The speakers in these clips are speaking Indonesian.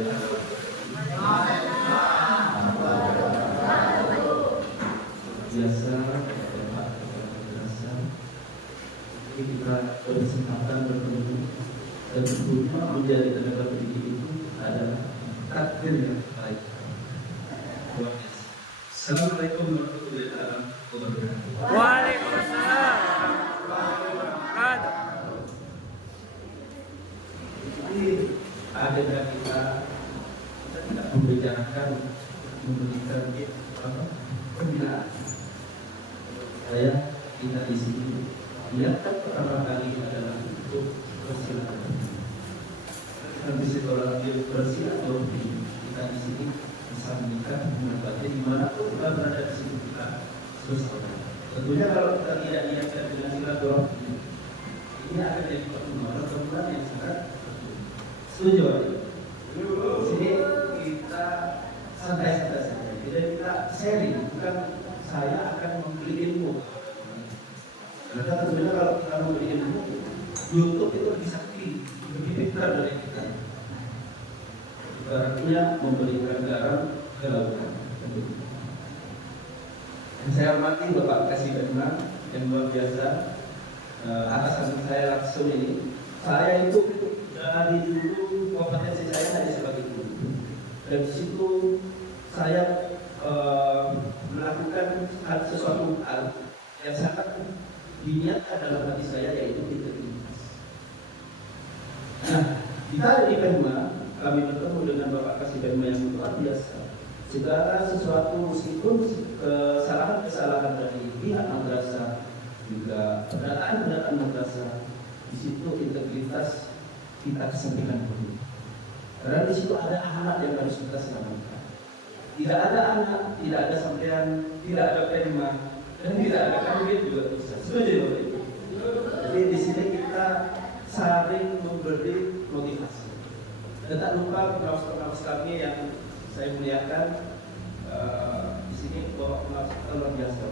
Biasa, jadi kita berkesempatan bertemu dan sebelumnya menjadi tenaga pendidik itu adalah takdir yang baik. Assalamualaikum warahmatullahi wabarakatuh. Waalaikumsalam warahmatullahi wabarakatuh. Jadi agenda kita tidak membicarakan memberikan pembinaan. Saya kita di sini lihatkan pertama kali adalah untuk bersilaturahmi. Nanti setelah dia bersilaturahmi, kita di sini bisa menikah menempatnya dimanapun kita berada di sini kita bersama. Tentunya kalau kita tidak niatkan dengan silaturahmi, ini akan jadi pertemuan yang sangat setuju. Di sini kita santai-santai saja. Jadi kita sharing, bukan saya akan memberi ilmu. Karena tentunya kalau kita memberi ilmu, YouTube itu lebih sakti, lebih pintar dari kita. Ibaratnya memberikan garam ke lautan. Saya hormati Bapak Presiden yang luar biasa, atasan saya langsung ini. Saya itu dari dulu kompetensi saya hanya sebagai guru. Dan di situ saya melakukan sesuatu hal yang sangat diniatkan dalam hati saya, yaitu integritas. Nah, kita ada di Perma, kami bertemu dengan Bapak Kasih yang luar biasa. Segala sesuatu meskipun kesalahan-kesalahan dari pihak madrasah, juga pendataan madrasah, di situ integritas kita kesampingkan dulu. Karena di situ ada anak yang harus kita selamatkan. Tidak ada anak, tidak ada sampean, tidak ada Perma, dan tidak ada kami juga bisa. Setuju Bapak Ibu? Jadi di sini kita saling memberi motivasi. Dan tak lupa pengawas-pengawas kami yang saya muliakan, di sini Bapak pengawas kita luar biasa.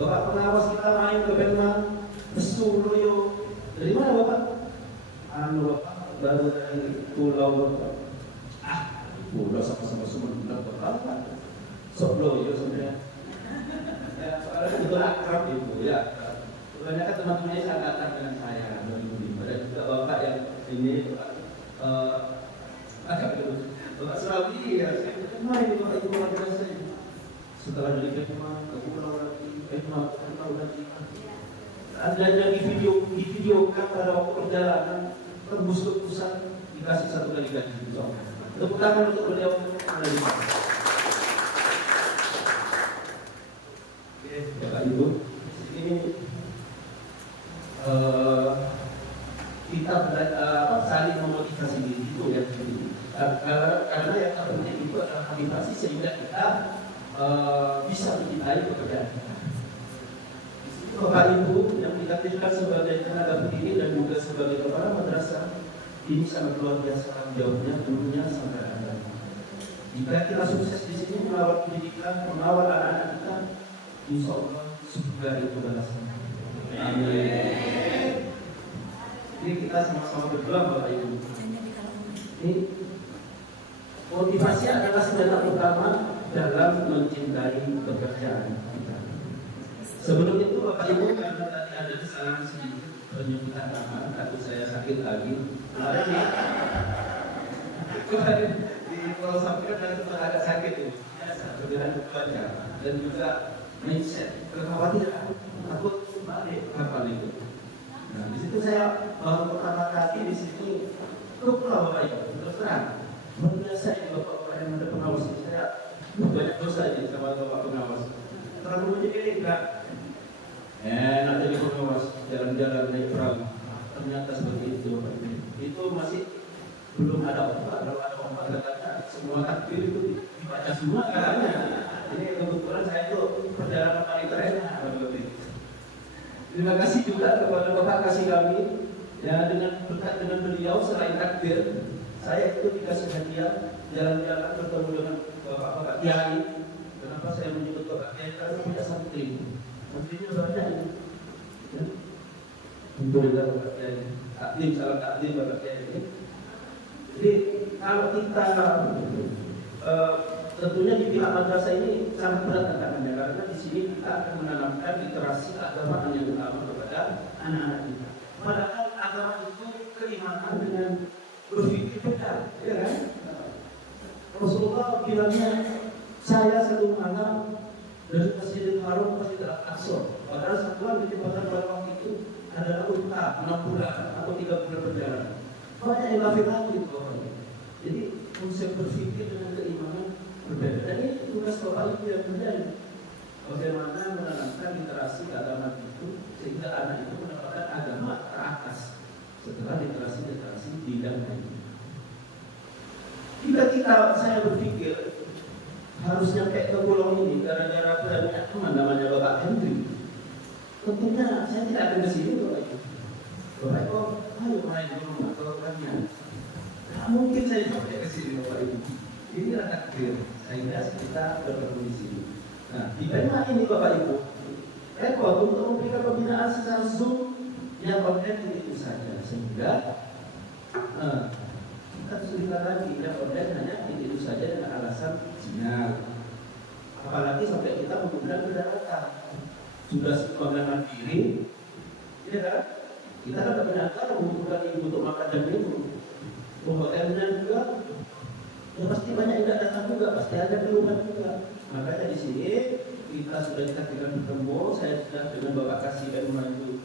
Bapak pengawas kita main ke Perma, Besuloyo. Dari mana Bapak? Bapak baru dari Pulau Bapak. Pulau sama-sama semua bilang Bapak. Sobloyo sebenarnya. Ya, soalnya betul akrab Ibu ya. Kebanyakan teman-temannya seangkatan dengan saya 2005 dan juga Bapak yang ini agak dulu. Bapak Surawi ya, saya ketemu ini Bapak Ibu luar biasa ini. Setelah dari Perma ke Pulau lagi, Perma ke Pulau lagi. Ada yang di videokan pada waktu perjalanan tembus ke pusat dikasih 1 kali gaji. Tepuk tangan untuk beliau. Oke, Bapak Ibu, ini kita saling memotivasi diri itu ya. Karena yang terpenting itu adalah motivasi sehingga kita bisa mencintai pekerjaan kita. Bapak Ibu yang ditakdirkan sebagai tenaga pendidik dan juga sebagai kepala madrasah, ini sangat luar biasa tanggung jawabnya, gurunya sampai Anda. Jika kita sukses di sini mengawal pendidikan, mengawal anak-anak kita, insya Allah surga itu balasannya. Amin. Jadi kita sama-sama berdoa Bapak Ibu. Ini motivasi adalah senjata utama dalam mencintai pekerjaan kita. Sebelum itu Bapak Ibu, karena tadi ada kesalahan sedikit penyebutan nama, atau saya sakit lagi. Kemarin di Pulau Sampiran dan itu agak sakit itu, perbedaan cuaca dan juga mindset, kekhawatiran, takut balik kapan itu. Nah di situ saya baru pertama kali di sini ke Pulau Bapak Ibu, terus terang. Biasa ini Bapak yang ada pengawas ini, saya banyak dosa ini sama Bapak pengawas. Terlalu menjadi enggak. Enak jadi pengawas jalan-jalan naik perahu. Ternyata seperti itu. Itu masih belum ada obat. Kalau ada obat katanya semua takbir itu dibaca semua katanya. Ini kebetulan saya itu perjalanan paling enak. Terima kasih juga kepada Bapak kasih kami ya, dengan berkat dengan beliau selain takbir, saya itu dikasih hadiah jalan-jalan bertemu dengan Bapak Kiai. Kenapa saya menyebut Bapak Kiai? Karena punya santri. Santrinya banyak ini. Ya. Untuk Bapak Kiai. Taklim, salam taklim Bapak Kiai ini. Jadi kalau kita tentunya di pihak madrasah ini sangat berat tantangannya, karena di sini kita akan menanamkan literasi keagamaan yang utama kepada anak-anak kita. Padahal agama itu keimanan dengan berpikir beda, ya kan? Rasulullah bilangnya, saya satu malam dari Masjidil Haram ke Masjidil Aqsa. Padahal satuan kecepatan pada waktu itu adalah unta 6 bulan atau 3 bulan perjalanan. Banyak yang kafir lagi itu. Jadi konsep berpikir dengan keimanan berbeda. Dan ini tugas Bapak Ibu yang terjadi. Bagaimana menanamkan literasi agama itu sehingga anak itu mendapatkan agama teratas setelah literasi bidang lain. Tiba-tiba saya berpikir harus nyampe ke pulau ini gara-gara banyak teman namanya Bapak Hendri. Tentunya saya tidak akan ke sini Bapak Ibu. Bapak Ibu, ayo main di rumah keluarganya. Tidak mungkin saya sampai ke sini Bapak Ibu. Inilah takdir sehingga kita bertemu di sini. Nah, di tema ini Bapak Ibu, repot untuk memberikan pembinaan secara Zoom yang online itu saja, sehingga kita kesulitan lagi yang online hanya itu saja dengan alasan sinyal. Apalagi sampai kita menggunakan daratan sudah sekolah mandiri, ya kan? Kita kan benar-benar membutuhkan ibu untuk makan dan minum. Hotelnya juga, ya pasti banyak yang tidak datang juga, pasti ada di rumah juga. Makanya di sini kita sudah ditakdirkan bertemu. Saya sudah dengan Bapak Kasih dan Mandu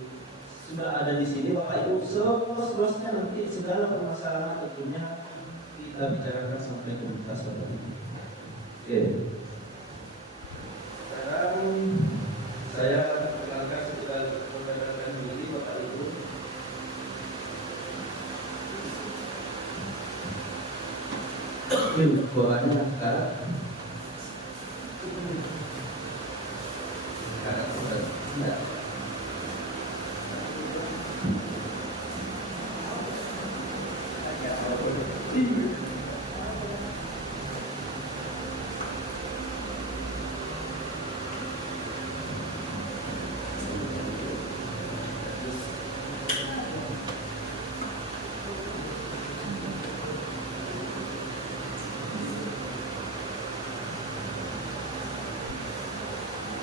sudah ada di sini. Bapak Ibu seluas-luasnya nanti segala permasalahan tentunya kita bicarakan sampai ke tuntas Bapak Ibu. Oke. Sekarang saya perkenalkan sekitar rekan-rekan ini Bapak Ibu. Ini bawaannya sekarang.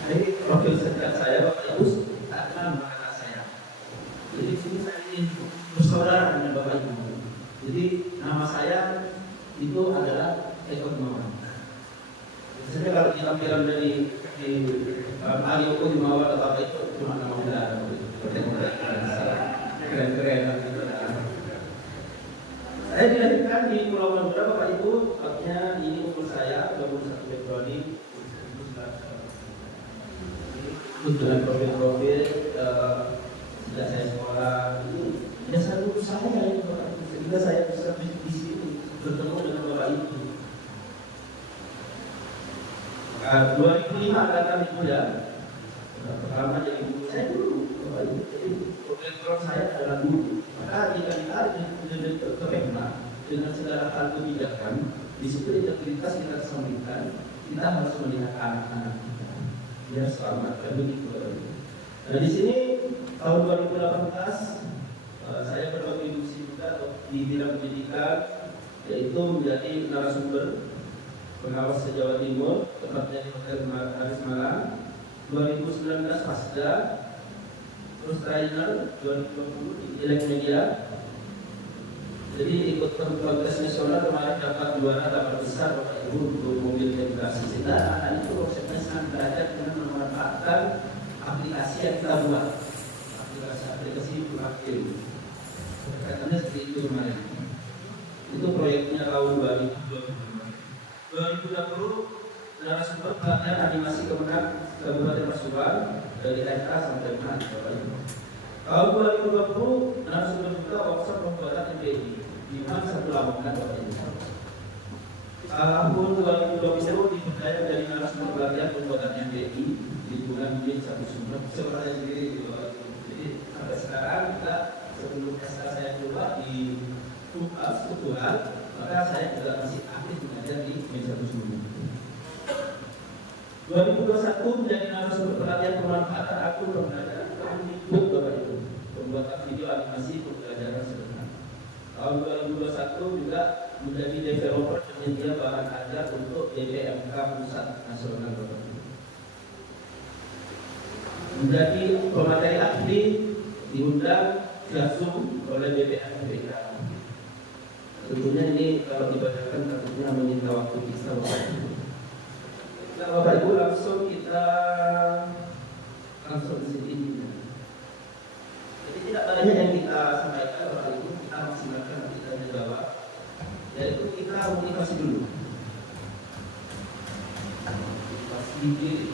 Ini profil setiap saya Bapak Ibu tak kenal maka saya. Jadi sini saya ingin bersaudara dengan Bapak Ibu. Jadi nama saya itu adalah Eko Himawan. Biasanya kalau di tampilan dari Ali Eko Himawan atau apa itu cuma nama muda. Keren-keren gitu. Saya dilahirkan di Pulau Madura Bapak Ibu. Tepatnya ini umur saya 21 Februari. Dengan profil-profil sejak saya sekolah ini dasar guru saya itu sehingga saya bisa di sini bertemu dengan Bapak Ibu. 2005 datang Ibu ya, pertama jadi guru saya dulu Bapak Ibu. Jadi profil saya adalah guru. Maka jika kita ke Pemda dengan segala hal kebijakan, di situ integritas kita sampaikan, kita harus melihat anak-anak kita. Ya selamat begitu. Nah di sini tahun 2018 saya berkontribusi juga di bidang pendidikan, yaitu menjadi narasumber pengawas se-Jawa Timur, tepatnya di Hotel Haris Malang. 2019 Pasda, terus trainer 2020 di Elek Media. Jadi ikut kontes nasional kemarin dapat juara, dapat besar Bapak Ibu untuk mobil edukasi. Sehingga anak itu konsepnya sangat belajar dengan memanfaatkan aplikasi yang kita buat, aplikasi Purakim. Katanya seperti itu kemarin. Itu proyeknya tahun 2020. Narasumber pelatihan animasi Kemenang Kabupaten Pasuruan dari TK sampai MA Bapak Ibu. Tahun 2020 narasumber juga workshop pembuatan MPI. Di mana satu lamongan Bapak Ibu. Tahun 2020 diberdaya dari narasumber pelatihan pembuatan MPI di bulan Juni satu sumber seperti sendiri di Bapak Ibu. Jadi sampai sekarang kita sebelum SK saya keluar di Tugas Ketua, maka saya juga masih aktif mengajar di meja sumber. 2021 menjadi narasumber pelatihan pemanfaatan akun pembelajaran YouTube Bapak Ibu, pembuatan video animasi pembelajaran sederhana. Tahun 2021 juga menjadi penyedia bahan ajar untuk BPMK Pusat Nasional Bapak Ibu. Menjadi pemateri ahli diundang via Zoom oleh BPMK. Tentunya ini kalau dibacakan tentunya menyita waktu kita Bapak Ibu. Nah Bapak Ibu langsung di sini. Jadi tidak banyak yang kita sampaikan Bapak Ibu, kita maksimalkan kita jawab. Yaitu kita komunikasi dulu. Motivasi diri.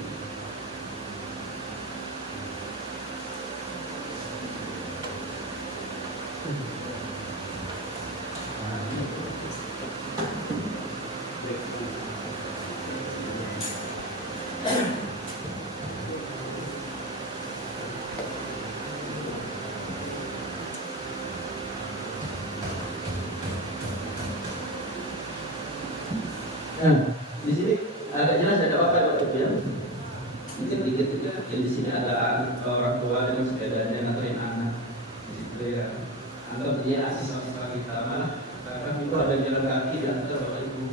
Nah, di sini agak jelas ada apa Pak ya? Mungkin dikit-dikit di sini ada orang tua dengan sepedanya nganterin anak. Di situ ya. Anggap dia asisten kita malah kadang itu ada jalan kaki di antar Bapak Ibu.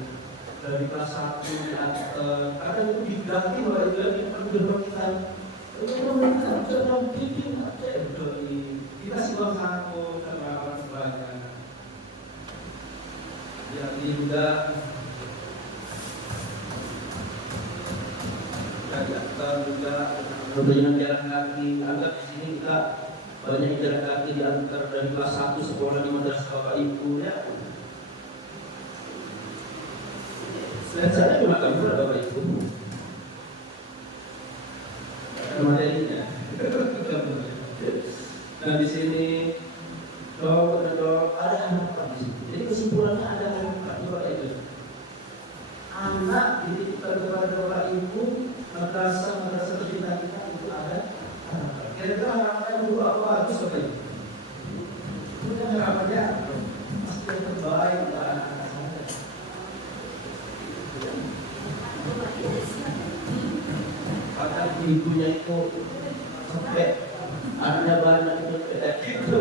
Dari kelas 1 di antar, kadang itu diganti Bapak Ibu di depan kita. Dikasih uang saku sama orang tuanya. Yang ini juga diantar juga perjalanan jalan kaki. Anggap di sini kita banyak jalan kaki diantar dari kelas 1 sekolah di madrasah Bapak Ibu ya. Selain saya cuma gambar Bapak Ibu. Materinya. Nah di sini ada harapan di sini. Jadi kesimpulannya ada harapan Bapak Ibu. Anak dititipkan kepada Bapak Ibu, madrasah tercinta kita itu ada harapan. Kira-kira harapannya dulu apa bagus Bapak Ibu? Itu harapannya pasti yang terbaik untuk anak-anak saya. Padahal ibunya itu sampai anaknya banyak itu gitu.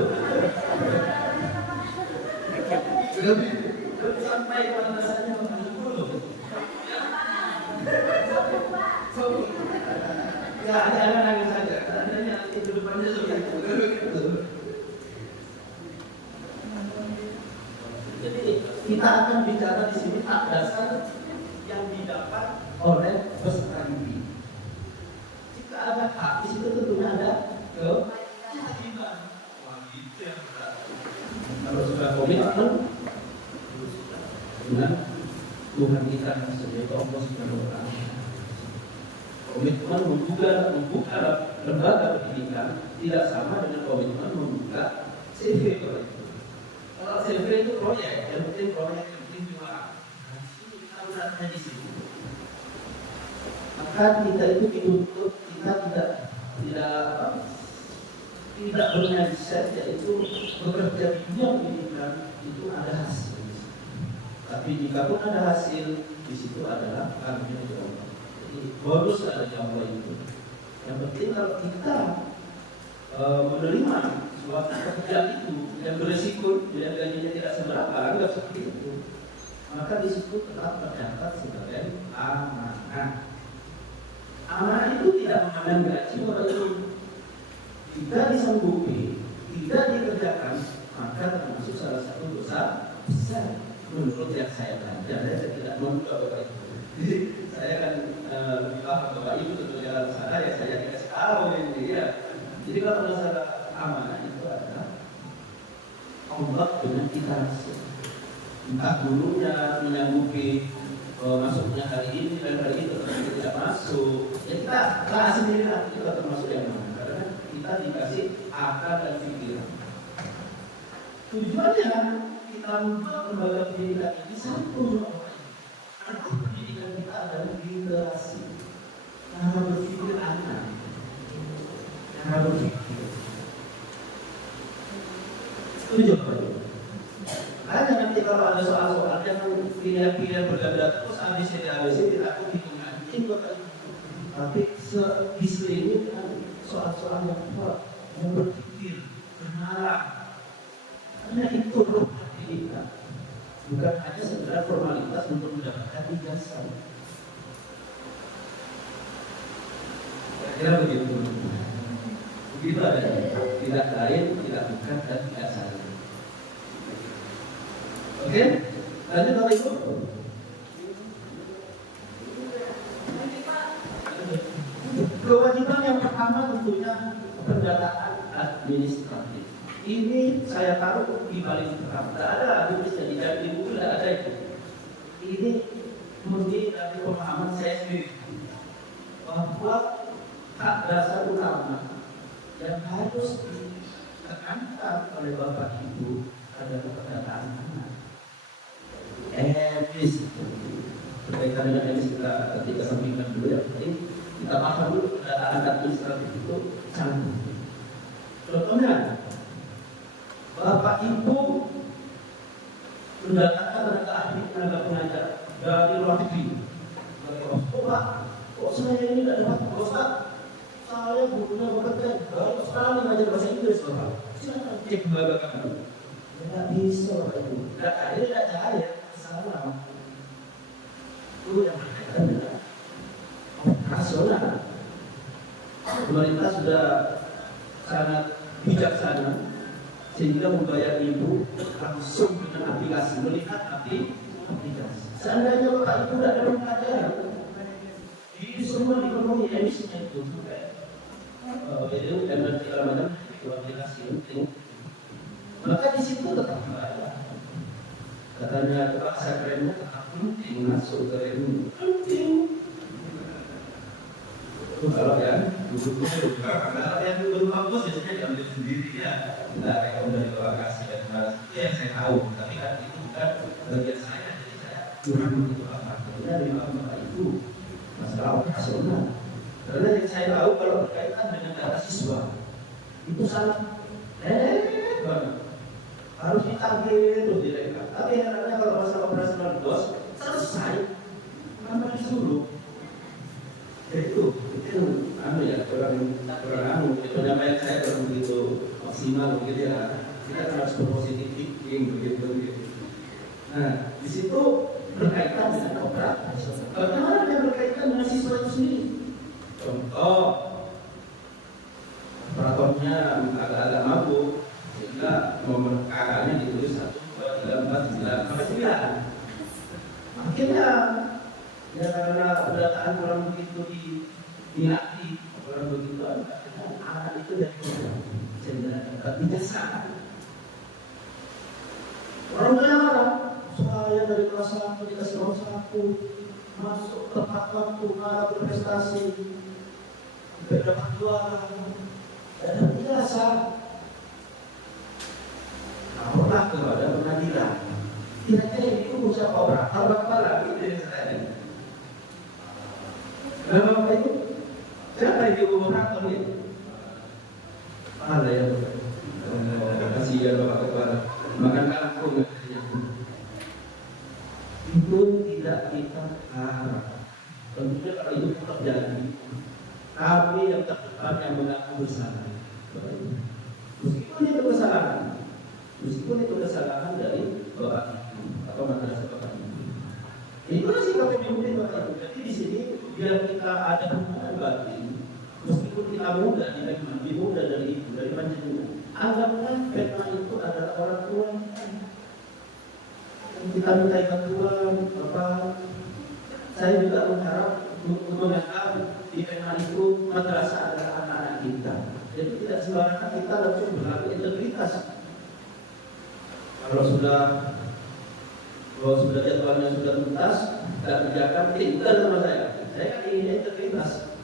Lebih sampai madrasahnya Bapak Ibu loh. Ya, ada nangis saja. Adanya itu depannya sudah gitu. Jadi kita akan bicara di sini hak dasar yang didapat oleh peserta didik. Jika ada hak di situ tentunya ada kewajiban. Kalau sudah komitmen dengan Tuhan kita sebagai Allah Subhanahu wa Ta'ala. Komitmen membuka lembaga pendidikan tidak sama dengan komitmen membuka CV. Kalau CV itu proyek, yang penting proyek, yang penting jualan. Kita udah di sini. Maka kita itu dituntut kita tidak bermindset, yaitu bekerja di dunia pendidikan itu ada hasil. Tapi jika pun ada hasil, di situ adalah karunia Allah. Jadi bonus ada Allah itu. Yang penting kalau kita menerima suatu pekerjaan itu yang beresiko, yang gajinya tidak seberapa, anggap seperti itu, maka di situ tetap tercatat sebagai amanah. Amanah itu tidak memandang gaji, Bapak Ibu. Jika disanggupi, tidak dikerjakan, maka termasuk salah satu dosa besar. Menurut yang saya belajar, saya tidak membuka Bapak Ibu. Jadi saya kan lebih paham Bapak Ibu tentu jalan sana ya saya dikasih tahu ini ya. Jadi kalau masalah amanah itu adalah Allah dengan kita langsung. Entah gurunya menyanggupi masuknya hari ini dan hari itu tapi tidak masuk. Ya kita sendiri lah kita termasuk yang mana karena kita dikasih akal dan pikiran. Tujuannya kita membuat lembaga pendidikan ini satu. Karena pendidikan kita adalah literasi. Cara berpikir anak. Cara berpikir. Setuju Pak? Hanya nanti kalau ada soal-soal yang pilihan-pilihan berbeda terus ABC tidak aku hitungan. Tapi display ini kan soal-soal yang kuat, yang berpikir, bernalar. Karena itu roh pendidikan. Bukan hanya sekedar formalitas biasa. Kira begitu. Begitu adanya. Tidak lain, tidak bukan, dan tidak salah. Oke? Lanjut Bapak Ibu. Kewajiban yang pertama tentunya pendataan administratif. Ini saya taruh di paling pertama. Tidak ada tulisnya di buku, tidak ada itu. Ini murni dari pemahaman saya sendiri bahwa hak dasar utama yang harus ditekankan oleh Bapak Ibu adalah pendataan anak. Emis berkaitan dengan emis kita ketika sampingkan dulu ya. Jadi kita paham dulu pendataan administratif itu canggih. Contohnya, Bapak Ibu mendatangkan tenaga ahli, tenaga pengajar dari luar negeri. Oh Pak, kok saya ini tidak dapat Ustaz? Saya butuhnya bekerja dari Australia mengajar bahasa Inggris Bapak. Silakan cek lembaga kami. Tidak bisa Bapak Ibu. Tidak ada, tidak ada. Salah. Itu yang berkaitan dengan operasional. Pemerintah sudah sangat bijaksana sehingga membayar ibu langsung dengan aplikasi, melihat aplikasi. Seandainya Bapak Ibu tidak ada pelajaran, ini semua dipenuhi emisinya itu. Itu dan segala macam itu aplikasi penting. Maka di situ tetap ada. Katanya bahasa kerennya tetap penting, masuk ke ilmu penting. Kalau yang belum bagus biasanya diambil sendiri ya. Nah, mereka udah dilokasi dan itu yang saya tahu. Tapi kan itu bukan bagian saya, jadi saya kurang begitu apa. Tentunya dari Bapak Ibu masalah operasional. Karena yang saya tahu kalau berkaitan dengan data siswa itu sangat banget. Harus ditagih terus direkam. Tapi yang kalau masalah operasional bos selesai, tambah disuruh. Itu ya kurang penyampaian saya kurang begitu maksimal begitu ya. Kita harus berpositif thinking begitu. Nah di situ berkaitan dengan operator. Bagaimana dia berkaitan dengan siswa itu sendiri? Contoh operatornya agak-agak mabuk sehingga nomor kakaknya ditulis 1, 2, 3, 4, 9 sampai 9. Akhirnya ya karena pendataan kurang begitu diminati, kurang begitu anak itu dari mana? Sehingga dapat bijaksana. Orang marah, saya dari kelas 1 dikasih nomor 1, masuk tepat waktu, malah berprestasi, dapat juara, dan biasa. Laporlah kepada pengadilan. Kira-kira itu usaha orang, apa kepala gitu ya saya. Kenapa Bapak Ibu? Siapa yang dioperator ini? Ada ya, kasihan Bapak Kepala. Makan kangkung katanya. Itu tidak kita harap. Tentunya kalau itu terjadi, kami yang terdepan yang mengaku bersalah. Meskipun itu kesalahan, dari Bapak Ibu atau madrasah Bapak Ibu. Itulah sikap yang diambil Bapak Ibu. Jadi di sini biar kita ada hubungan batin, meskipun kita muda, lebih muda dari ibu, dari panjenengan, anggaplah kita itu adalah orang tua yang kita minta bantuan. Bapak, saya juga mengharap menganggap di Pemda itu madrasah adalah anak-anak kita. Jadi tidak sembarangan kita langsung berlaku integritas. Kalau sudah jadwalnya sudah tuntas, tidak kerjakan, tidak sama saya. Saya ingin integritas.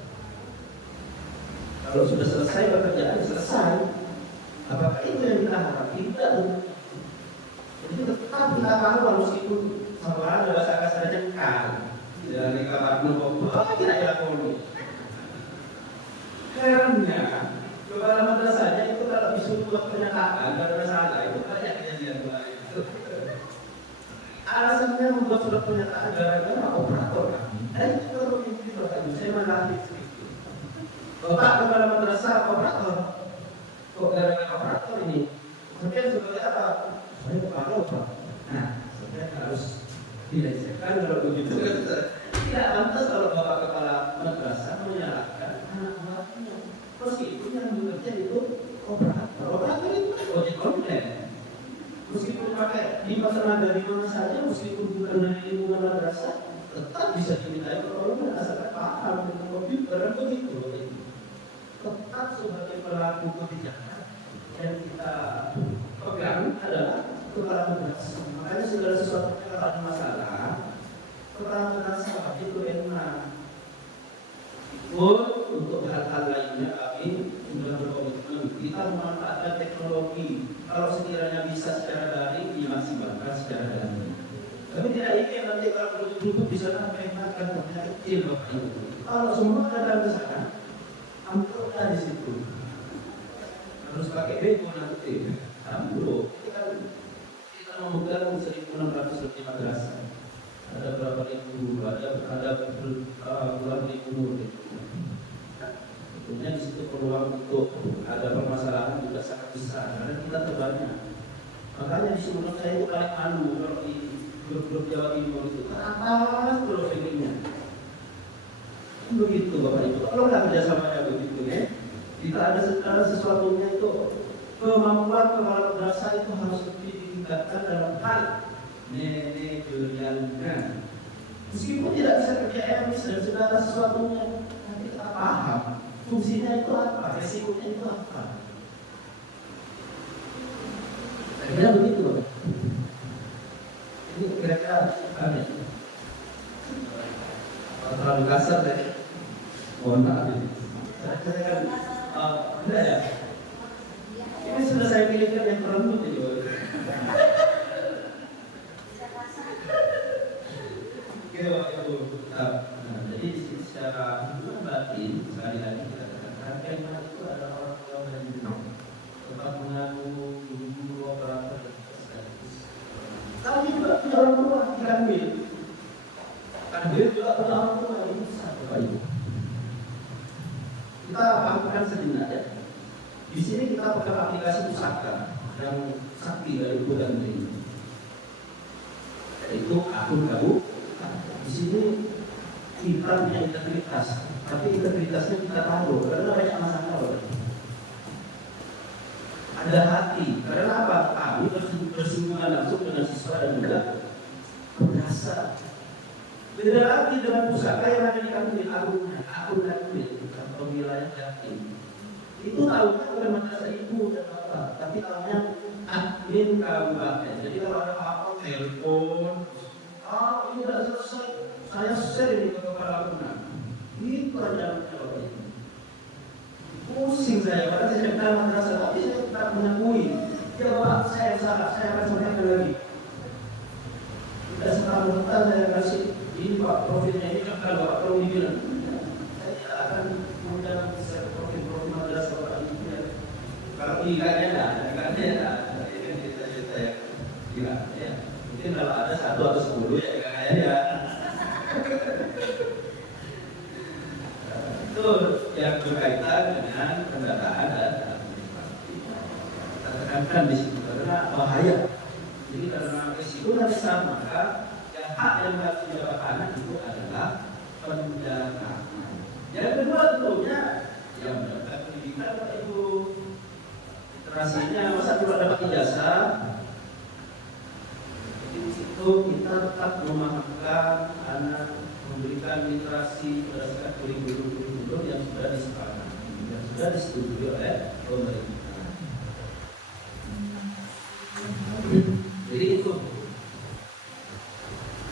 Kalau sudah selesai pekerjaan, selesai. Apakah itu yang kita harap? Tidak. Jadi tetap kita tahu meskipun sama ada bahasa kasarnya kan. Dari kamar menunggu, kira-kira koni. Herannya, kepala madrasahnya itu kalau disuruh buat pernyataan, tidak ada masalah. Itu banyak kejadian lain. Alasannya membuat surat pernyataan gara-gara operator kami. Dan itu kalau mimpi Bapak Ibu, saya menarik itu. Bapak kepala madrasah operator. Kok gara-gara operator ini? Kemudian sebagai apa? Saya kepala Pak. Nah, saya harus dilecehkan dalam kalau begitu. Tidak pantas kalau bapak kepala madrasah menyalahkan anak buahnya. Meskipun yang bekerja itu operator itu ojek online. Meskipun pakai lipat tenaga di mana saja, meskipun bukan dari lingkungan madrasah, tetap bisa dimintai pertolongan asalkan paham dengan komputer dan begitu. Tetap sebagai pelaku kebijakan yang kita pegang adalah kepala madrasah. Makanya segala sesuatu yang ada masalah, kepala madrasah itu enak. Untuk hal-hal lainnya kami sudah berkomitmen kita memanfaatkan teknologi. Kalau sekiranya bisa secara daring, dimaksimalkan secara daring. Tapi tidak ingin nanti kalau duduk di sana mengingatkan kecil Bapak Ibu. Kalau semua datang ke sana, amplopnya di situ. Harus pakai bego nanti. Amplop. Kita memegang 1.600 lebih madrasah. Ada berapa ribu, ada puluhan ribu murid. Tentunya di situ peluang untuk ada permasalahan juga sangat besar karena kita terbanyak. Makanya di sebelum saya itu paling malu kalau di grup-grup Jawa Timur itu atas profilnya. Begitu Bapak Ibu. Kalau nggak kerjasamanya begitu ya, kita ada segala sesuatunya itu kemampuan kepala madrasah itu harus lebih ditingkatkan dalam hal manajerialnya. Meskipun tidak bisa kerja emis dan segala sesuatunya, nanti kita paham fungsinya itu apa, resikonya itu apa. Kira-kira begitu Bapak. Ini kira-kira apa ya? Terlalu kasar deh. Mohon maaf ini. Saya kan enggak ya. Ini sudah saya pilihkan yang terlembut ini. Jadi secara batin sekali lagi kita katakan kemah itu adalah orang tua dan ibu tempat mengandung guru operator dan sekaligus. Kami juga punya orang tua di Kanwil. Kanwil juga punya orang tua yang besar Bapak Ibu. Kita pahamkan sejenak ya. Di sini kita pakai aplikasi pusaka yang sakti dari bulan ini. Yaitu akun kamu. Di sini kita punya integritas, tapi integritasnya kita tahu karena banyak masalah. Ada hati, karena apa? Kami bersinggungan langsung dengan siswa dan juga madrasah. Beda lagi dengan pusaka yang ada di kanwil, akun kanwil atau wilayah yakin. Itu tahunya bukan madrasah ibu dan bapak, tapi tahunya admin kabupaten. Jadi kalau ada apa telepon. Ini tidak selesai. Saya share ini ke kepala guna. Itu aja Bapak Ibu. Pusing saya, karena saya kenal madrasah, tapi saya tidak mengakui. Ya Bapak, saya yang salah, saya akan sampaikan lagi. Tidak serta-merta saya kasih ini Pak profilnya ini kan kalau Bapak perlu dibilang. Saya akan mengundang profil madrasah Bapak Ibu. Kalau tiganya ada, ini kan cerita-cerita ya. Gila ya. Mungkin kalau ada 1 atau 10 ya kayaknya. Itu yang berkaitan dengan pendataan dan kita tekankan di situ karena bahaya. Jadi karena risiko yang besar maka yang hak yang harus dijaga anak itu adalah pendataan. Yang kedua tentunya yang mendapat pendidikan Bapak Ibu. Literasinya masa tidak dapat ijazah. Di situ kita tetap memahamkan anak, memberikan literasi berdasarkan kurikulum yang sudah disepakati, yang sudah disetujui oleh pemerintah. Jadi itu.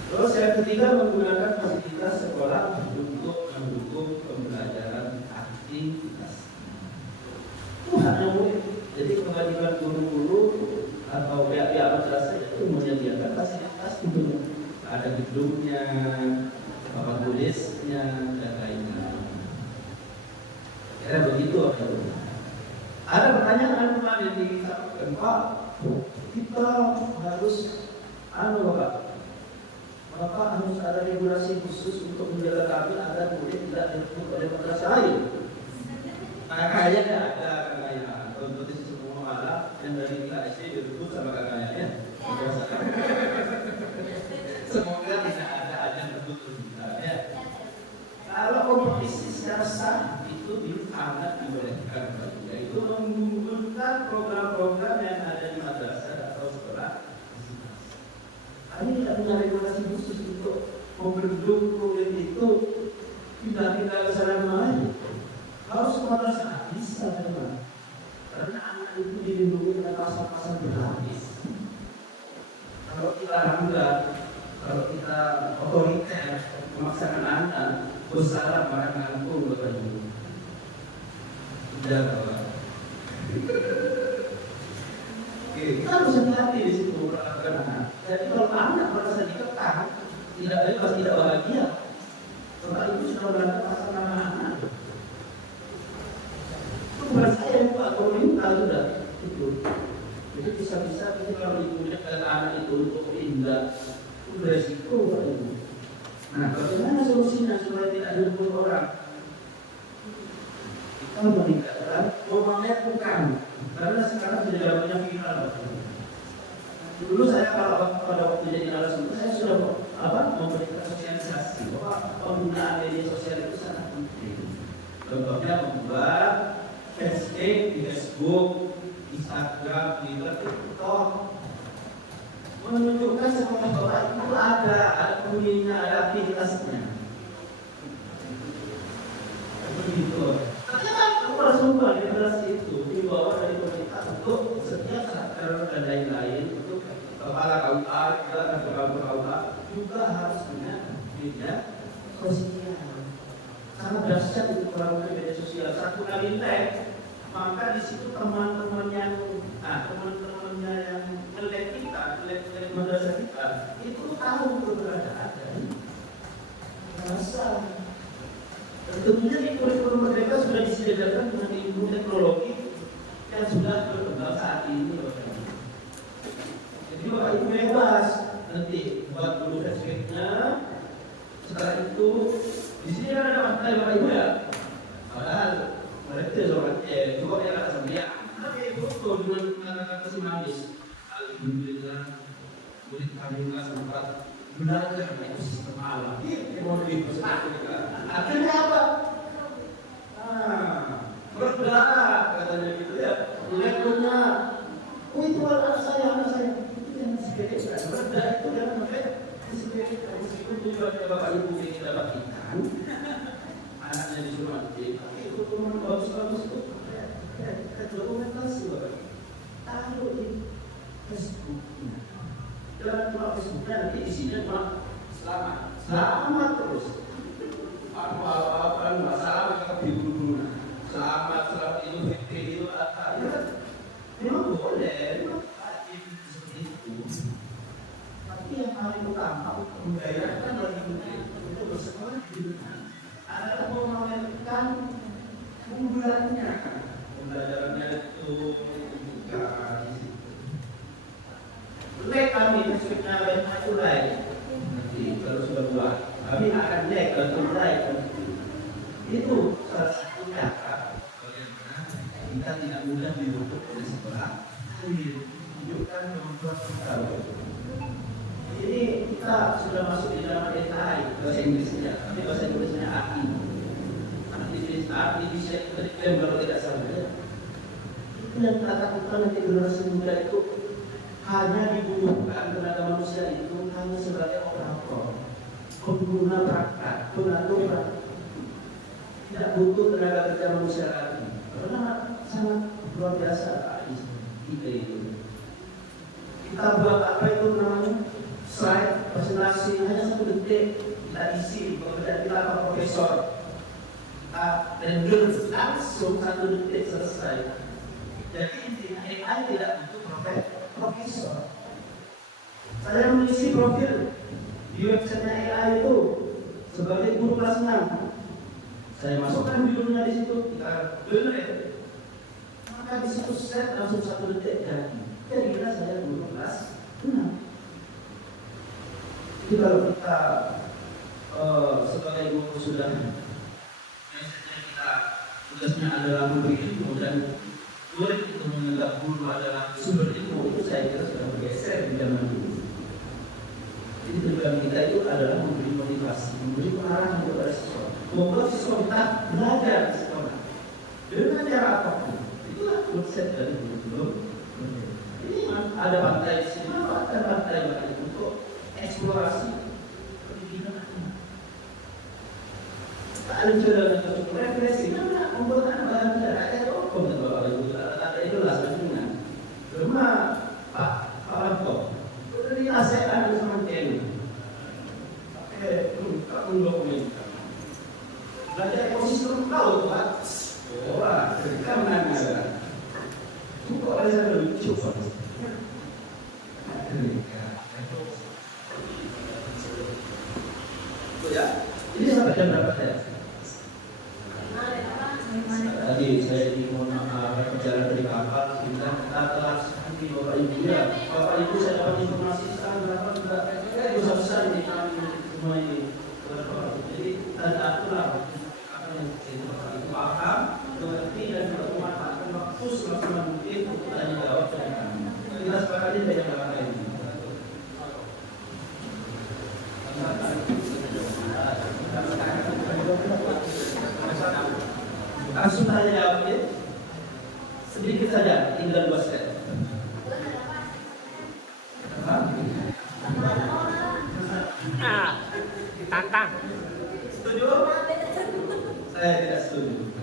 Terus yang ketiga menggunakan fasilitas sekolah untuk mendukung pembelajaran aktivitas. Itu haknya murid. Jadi kewajiban guru-guru atau pihak-pihak madrasah itu menyediakan fasilitas untuk ada gedungnya, papan tulisnya, dan lainnya. Kira begitu apa itu? Ada pertanyaan kemarin disampaikan Pak, kita harus Bapak harus ada regulasi khusus untuk menjaga kami agar murid tidak direbut oleh madrasah lain. Nah, kayaknya ada kompetisi semua malah yang dari tingkat SD direbut sama kakaknya. Semoga tidak ada betul juga ya. Kalau kompetisi secara sah itu sangat dibolehkan, yaitu menggunakan program-program yang ada di madrasah atau sekolah. Kami tidak punya regulasi khusus untuk membendung kulit itu pindah-pindah ke sana lain. Harus ke madrasah bisa memang, karena anak itu dilindungi dengan pasal-pasal berlapis. Kalau kita hambat, kalau kita otoriter, memaksakan anak besar barang kampung betul. Tidak apa. Kita harus hati-hati di situ perlakuan anak. Jadi kalau anak merasa dikekang, tidak bebas, tidak bahagia, setelah itu sudah melanggar pasal nama anak. Itu bukan saya yang buat, pemerintah sudah itu. Jadi bisa-bisa kalau digunakan anak itu untuk pindah, itu resiko itu. Nah, bagaimana solusinya supaya tidak dihukum orang? Kita meningkatkan melakukan, karena sekarang sudah banyak viral. Dulu saya kalau pada waktu jadi narasumber, saya sudah memberikan sosialisasi bahwa penggunaan media sosial itu sangat penting. Contohnya membuat hashtag di Facebook, Instagram, Twitter, TikTok, menunjukkan sekolah bahwa itu ada bunyinya, ada aktivitasnya. Begitu. Ternyata kamu harus mengubah generasi itu dibawa dari pemerintah untuk setiap satker dan lain-lain, untuk kepala KUA dan kepala KUA juga harus punya media sosial. Sangat dahsyat itu kalau media sosial. Satu kali tag, maka di situ teman-temannya yang nge-like kita, nge-like madrasah kita, itu tahu keberadaan dari madrasah. Dan tentunya di kurikulum mereka sudah disediakan dengan ilmu teknologi yang sudah berkembang saat ini. Jadi Bapak Ibu bebas nanti buat dulu hashtagnya. Setelah itu di sini kan ada masalah Bapak Ibu ya. Padahal mereka juga yang ada sama dia. Tapi itu dengan kata-kata si manis. Alhamdulillah murid kami kelas 4 belajar ekosistem alam. Mau dipesan akhirnya apa? Bergerak katanya gitu ya. Lekturnya, oh itu anak saya. Itu yang disepelekan. Bergerak itu jangan sampai disepelekan. Meskipun tujuannya Bapak Ibu ingin dapat ikan, anaknya disuruh mati. Tapi itu teman bagus-bagus itu dokumentasi Bapak. Taruh di Facebooknya. Jangan cuma Facebooknya, nanti isinya cuma selamat terus. Apa masalah kita diburu-buru. Selamat Idul Fitri itu apa? Ya kan, memang boleh, memang wajib seperti itu. Tapi yang paling utama membayarkan dari untuk bersekolah di dunia adalah memamerkan unggulannya. Pembelajarannya itu bukan di situ. Like kami maksudnya itu like. Nanti kalau sudah buat, kami akan like atau like. Itu salah satu cara bagaimana kita tidak mudah dibentuk oleh sekolah. Tunjukkan kemampuan kita. Ini kita sudah masuk di dalam AI bahasa Inggrisnya, tapi bahasa Inggrisnya AI. Artificial intelligence kalau tidak salah. Itu yang kita takutkan nanti generasi muda itu hanya dibutuhkan tenaga manusia itu hanya sebagai operator, pengguna perangkat, pengatur perangkat. Tidak butuh tenaga kerja manusia lagi, karena sangat luar biasa ide itu. Kita buat apa itu namanya slide presentasi hanya 1 detik kita isi, pekerjaan kita apa profesor, kita render langsung 1 detik selesai. Jadi intinya AI tidak butuh profesor. Saya mengisi profil di website AI itu sebagai guru kelas 6. Saya masukkan judulnya di situ, kita benar, maka di situ set langsung 1 detik jadi. Kira-kira saya guru kelas 6. Jadi kalau kita sebagai guru sudah biasanya kita tugasnya adalah memberi ilmu dan murid itu menganggap guru adalah sumber ilmu, itu saya kira sudah bergeser di zaman dulu. Jadi tujuan kita itu adalah memberi motivasi. eksplorasi, memberi pengarahan kepada siswa, membuat siswa kita belajar di sekolah dengan cara apapun. Itulah konsep dari kurikulum. Ini ada pantai di sini, ada pantai untuk eksplorasi pendidikan anak. Ada juga untuk refleksi, mana membuat anak bahagia. Ada apa bapak ibu? Ada itulah sebenarnya. Cuma Pak Anto, udah dinasihatkan sama Ken. Kamu dokumen. Belajar ekosistem tahu tuh Pak. Wah, kita menang. Bukan oleh saya lucu Pak. Ya, ini sampai jam berapa saya? Tadi saya mau berjalan dari kapal, kita telah nanti Bapak Ibu ya. Bapak Ibu saya dapat informasi sekarang berapa juga besar ini kami semua ini. Jadi ada aturan apa yang Bapak Ibu paham, mengerti dan bermanfaatkan waktu semaksimal mungkin untuk tanya jawab dengan kami. Kita sepakati dengan kata ini. Langsung tanya jawab ya. Sedikit saja, tinggal 2 set. Tantang. Setuju? Saya tidak setuju.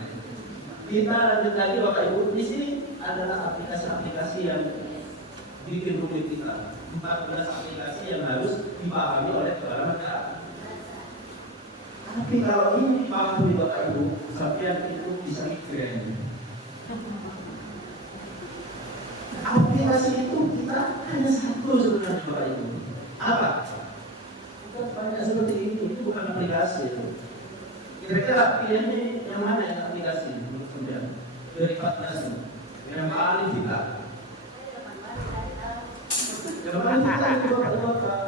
Kita lanjut lagi Bapak Ibu. Di sini adalah aplikasi-aplikasi yang bikin rumit kita. 14 aplikasi yang harus dipahami oleh kepala negara. Tapi kalau ini dipahami Bapak Ibu, sampai itu bisa keren. Aplikasi itu kita hanya satu sebenarnya Bapak Ibu. Apa? Kita banyak seperti ini. Itu bukan aplikasi itu. Kira-kira pilihannya yang mana yang aplikasi menurut kalian? Dari 14 ini, yang paling kita. Yang paling kita itu Bapak.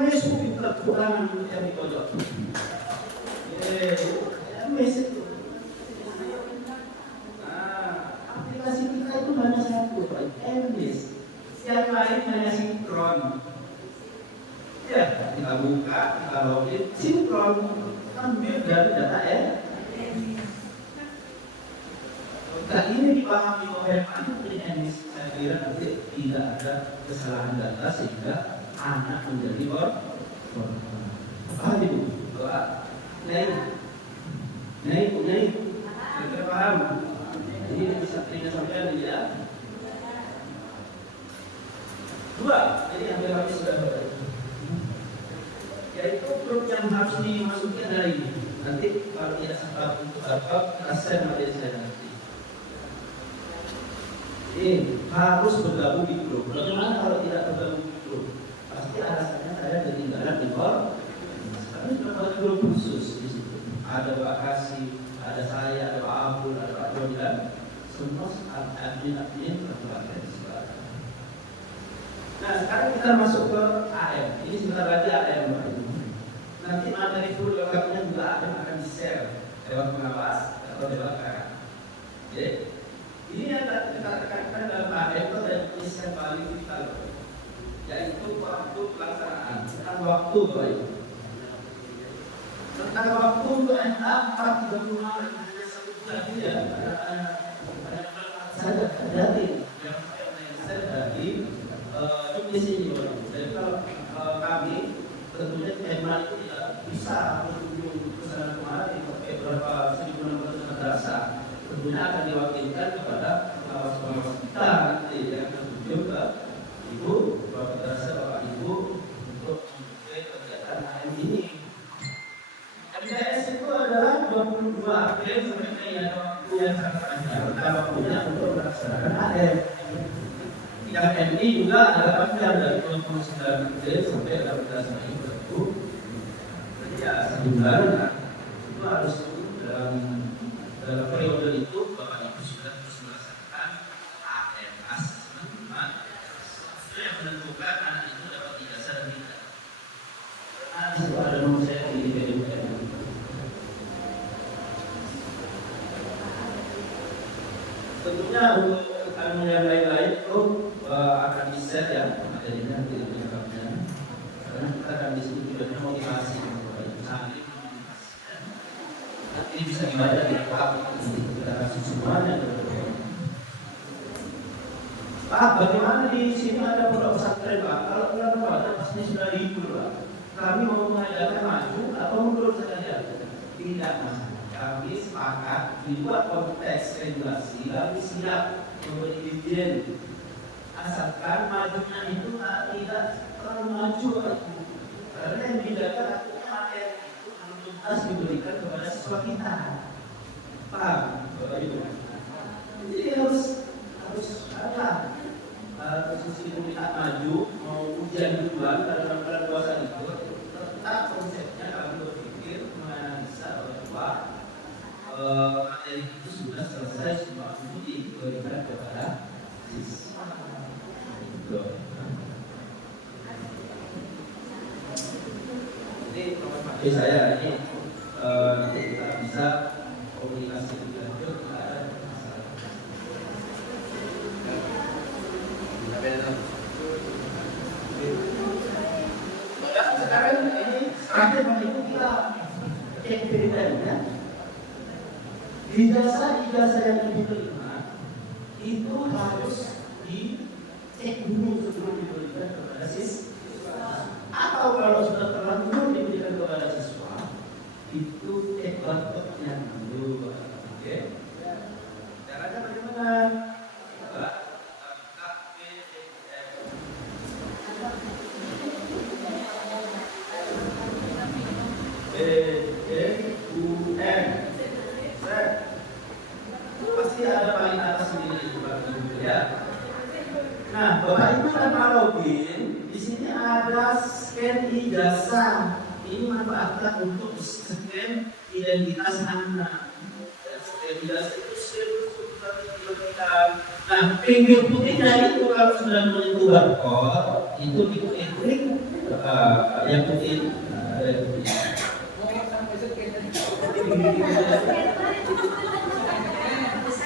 MS itu bukan yang di pojok. MS itu. Aplikasi kita itu hanya satu, Pak. MS. Yang lain hanya sinkron. Ya, kita buka, kita login, sinkron. Ambil dari data Nah ini dipahami oleh MS. Saya kira nanti tidak ada kesalahan data sehingga anak menjadi korban. Paham Ibu? Naik. Kita paham? Ini bisa tinggal sampai ya. 2, jadi hampir habis sudah. Yaitu grup yang harus dimasuki dari nanti kalau tidak sempat untuk apa kasihan materi saya nanti. Ini harus bergabung di grup. Bagaimana kalau tidak bergabung di grup? Pasti alasannya saya ketinggalan di Kami sudah buat grup khusus di situ. Ada Pak Kasih, ada saya, ada Pak Abdul, ada Pak Jodan. Semua admin kabupaten Selatan. Nah sekarang kita masuk ke AM. Ini sebentar lagi AM. Nanti materi full lengkapnya juga akan di-share lewat pengawas atau lewat kakak. Jadi ini yang kita tekankan dalam AM itu ada tulisan paling vital, yaitu waktu pelaksanaan. Tentang waktu baik. Tentang waktu untuk NA 4.30 Maret hanya 1 bulan ya. Saya hati yang saya dari di sini. Jadi kalau kami tentunya tema itu tidak bisa menunjuk kesana kemarin di beberapa 1.600 madrasah. Tentunya akan diwakilkan kepada pengawas-pengawas kita nanti yang terjun ke Ibu, Bapak Madrasah, Bapak Ibu untuk mengikuti kegiatan AM ini. MTS itu adalah 22 April sampai Mei, ada waktu yang sangat panjang. Kita waktunya untuk melaksanakan AM. Yang MI juga ada panjang dari 29 April sampai 18 Mei 2020. Jadi ya sebulan itu harus dalam periode itu Bapak Ibu sudah terus melaksanakan AM assessment itu yang menentukan anak itu dapat ijazah dan tidak. Itu ada nomor saya di PDUM. Tentunya untuk ilmu yang lain-lain itu akan di-share ya materinya di lengkapnya. Karena kita bisa dibaca di depan kita kasih semuanya. Pak, bagaimana di sini ada pondok pesantren Pak? Kalau bulan Ramadan pasti sudah libur Pak. Kami mau mengajarkan maju atau mundur saja? Tidak Mas. Kami sepakat dibuat konteks regulasi, kami siap memberi izin. Asalkan majunya itu tidak terlalu maju Pak. Karena yang dijaga artinya materi itu belum tuntas diberikan kepada siswa kita. Paham? Bapak Ibu. Jadi harus ada posisi peminat maju mau ujian duluan dalam bulan puasa itu tetap konsepnya kami berpikir menganalisa bahwa materi itu sudah selesai semua itu diberikan kepada siswa. Jadi saya ini nanti kita bisa komunikasi lebih lanjut. Sekarang ini terakhir itu kita cek bedanya. Ijazah yang diterima itu harus dicek dulu sebelum diberikan kepada siswa. Atau kalau sudah terlanjur diberikan kepada siswa, itu cek barcode-nya dulu. Oke? Caranya bagaimana? Pasti ada paling atas ini ya. Nah, Bapak Ibu tanpa login, di sini ada scan ijazah. Ini manfaatkan untuk scan identitas anak. Scan ijazah itu nah, pinggir putihnya itu kalau sudah menyentuh barcode, itu diklik yang putih.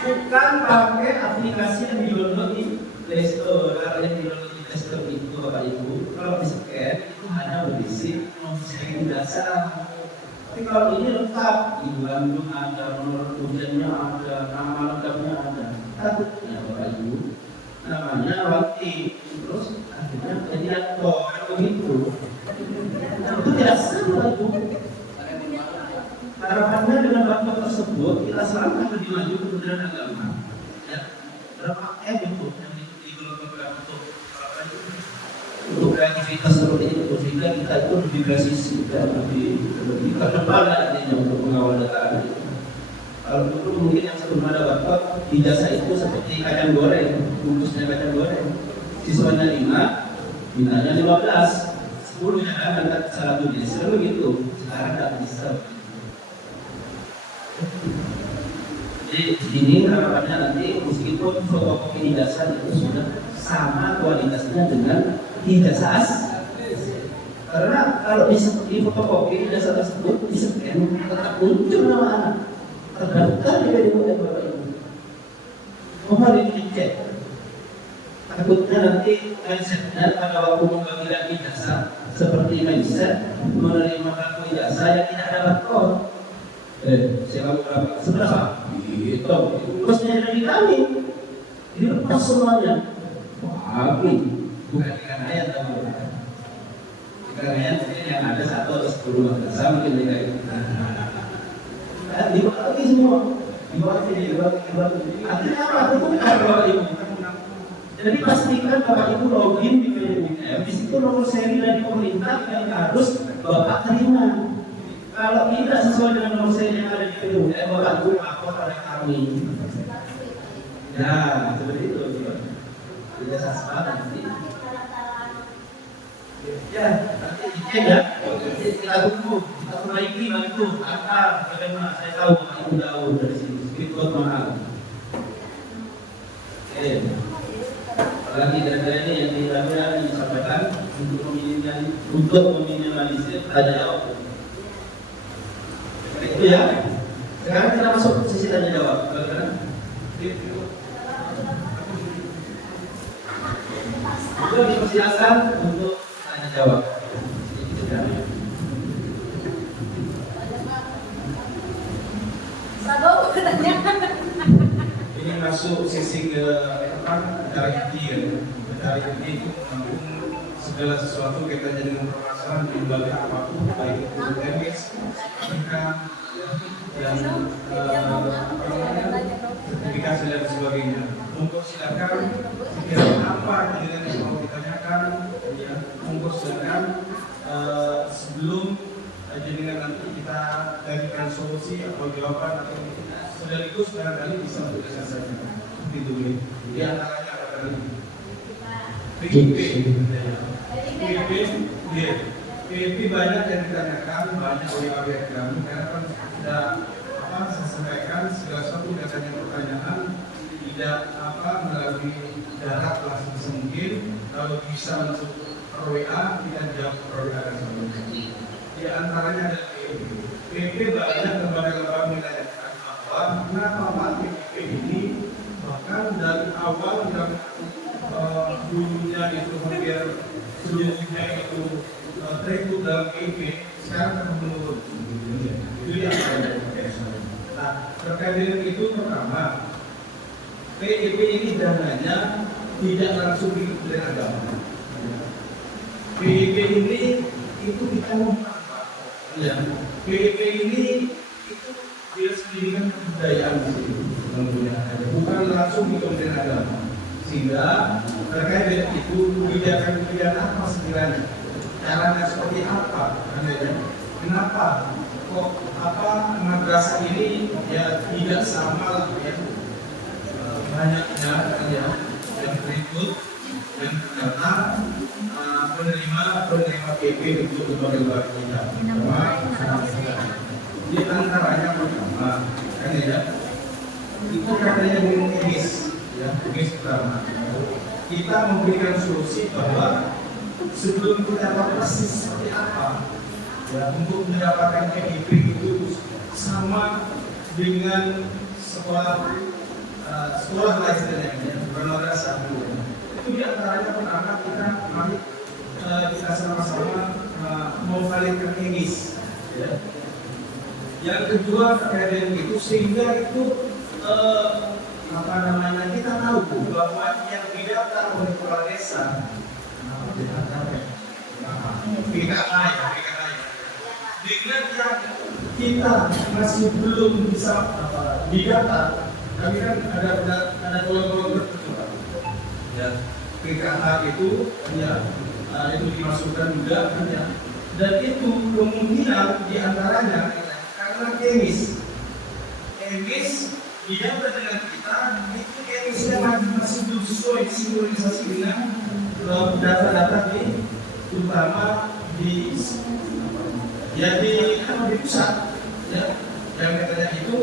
Bukan pakai aplikasi yang di-download di Play Store. Kalau yang di-download di Play Store itu Bapak Ibu, kalau di scan itu hanya berisi nomor ijazah. Tapi kalau ini lengkap, di Bandung ada, nomor ujiannya ada, nama lengkapnya ada. Takutnya Bapak Ibu, namanya Wati, terus akhirnya jadi aktor begitu. Itu tidak seru Bapak Ibu. Harapannya dengan waktu tersebut kita selangkah lebih maju ke kementerian agama. Ya, berapa itu yang digelontorkan untuk kreativitas seperti itu sehingga kita itu lebih presisi dan lebih ke depan artinya untuk mengawal data itu. Kalau dulu mungkin yang sebelum ada waktu ijazah itu seperti kacang goreng, bungkusnya kacang goreng. Siswanya 5, mintanya 15, 10 ya kan angkat salah tulis, selalu gitu. Sekarang tidak bisa. Jadi ini harapannya nanti meskipun fotokopi ijazah itu sudah sama kualitasnya dengan ijazah asli. Karena kalau di fotokopi ijazah tersebut di scan tetap muncul nama anak terdaftar di PDUM Bapak Ibu. Mohon ini dicek. Takutnya nanti mindsetnya pada waktu membagikan ijazah seperti mindset menerima kartu ijazah yang tidak ada barcode. Saya berapa? Seberapa? Itu terusnya dari kami. Ini lepas semuanya. Wah, bukan ikan ayam tahu. Ikan ayam yang ada 1 atau 10 sama mungkin mereka itu. Dibuat lagi semua. Dibuat. Akhirnya apa? Itu bukan Bapak Ibu. Jadi pastikan Bapak Ibu login di PDUM. Di situ nomor seri dari pemerintah yang harus Bapak terima. Kalau tidak sesuai dengan nomor seri yang ada di PDUM, Bapak Ibu lapor pada kami. Ya, seperti itu. Tidak sasar nanti. Ya, nanti dicek ya. Kita tunggu, kita perbaiki bantu. Apa? Bagaimana? Saya tahu Bapak Ibu jauh dari sini. Sedikit mahal. Oke. Apalagi dari ini yang disampaikan untuk meminimalisir tanya jawab. Itu ya. Sekarang kita masuk ke sesi tanya jawab. Bagaimana? Itu dipersilakan untuk tanya jawab. masuk sisi ke mencari inti ya. Mencari inti itu menampung segala sesuatu kaitannya dengan permasalahan di lembaga apapun, baik itu MIS, KPK, dan sertifikasi dan sebagainya. Monggo silakan sekiranya apa dengan yang mau ditanyakan, ya, monggo silakan sebelum dengan nanti kita carikan solusi atau jawaban atau sekaligus barangkali bisa menjelaskan saja. Seperti itu. Di antaranya apa tadi? PIP banyak yang ditanyakan, banyak oleh KBR kami karena kan sudah saya sampaikan segala sesuatu datanya pertanyaan tidak melalui darat langsung semungkin, kalau bisa untuk WA kita jawab WA dan sebagainya. Di antaranya ada PIP banyak lembaga-lembaga menanyakan bahwa kenapa Pak PIP ini bahkan dari awal yang dulunya itu hampir seluruhnya itu terikut dalam PIP sekarang terus menurun. Itu yang nah, terkait dengan itu pertama, PIP ini dananya tidak langsung di Kementerian Agama. PIP ini itu kita ya, PIP ini itu dia pendidikan kebudayaan di sini, bukan langsung di Kementerian Agama. Sehingga terkait dengan itu kebijakan-kebijakan apa sekiranya, caranya seperti apa, kenapa kok madrasah ini ya tidak sama lah ya, banyaknya ya yang berikut yang ternyata penerima PP untuk lembaga kita. Di antaranya pertama kan ya, itu katanya dengan ya, pertama kita memberikan solusi bahwa sebelum kita tahu persis seperti apa ya, untuk mendapatkan PIP itu sama dengan sekolah istilahnya bukan madrasah itu. Di antaranya pertama kita sama-sama memvalidkan ENIS ya. Yang kedua terkait dengan itu sehingga itu kita tahu bahwa yang didaftar oleh kepala desa PKA dengan yang kita masih belum bisa didaftar, kami kan ada golongan tertentu ya, PKA itu ya itu dimasukkan juga kan ya, dan itu kemungkinan diantaranya karena ENIS didaftar dengan kita itu ENIS-nya masih belum sesuai sinkronisasi dengan data-data terutama di pusat ya, yang katanya itu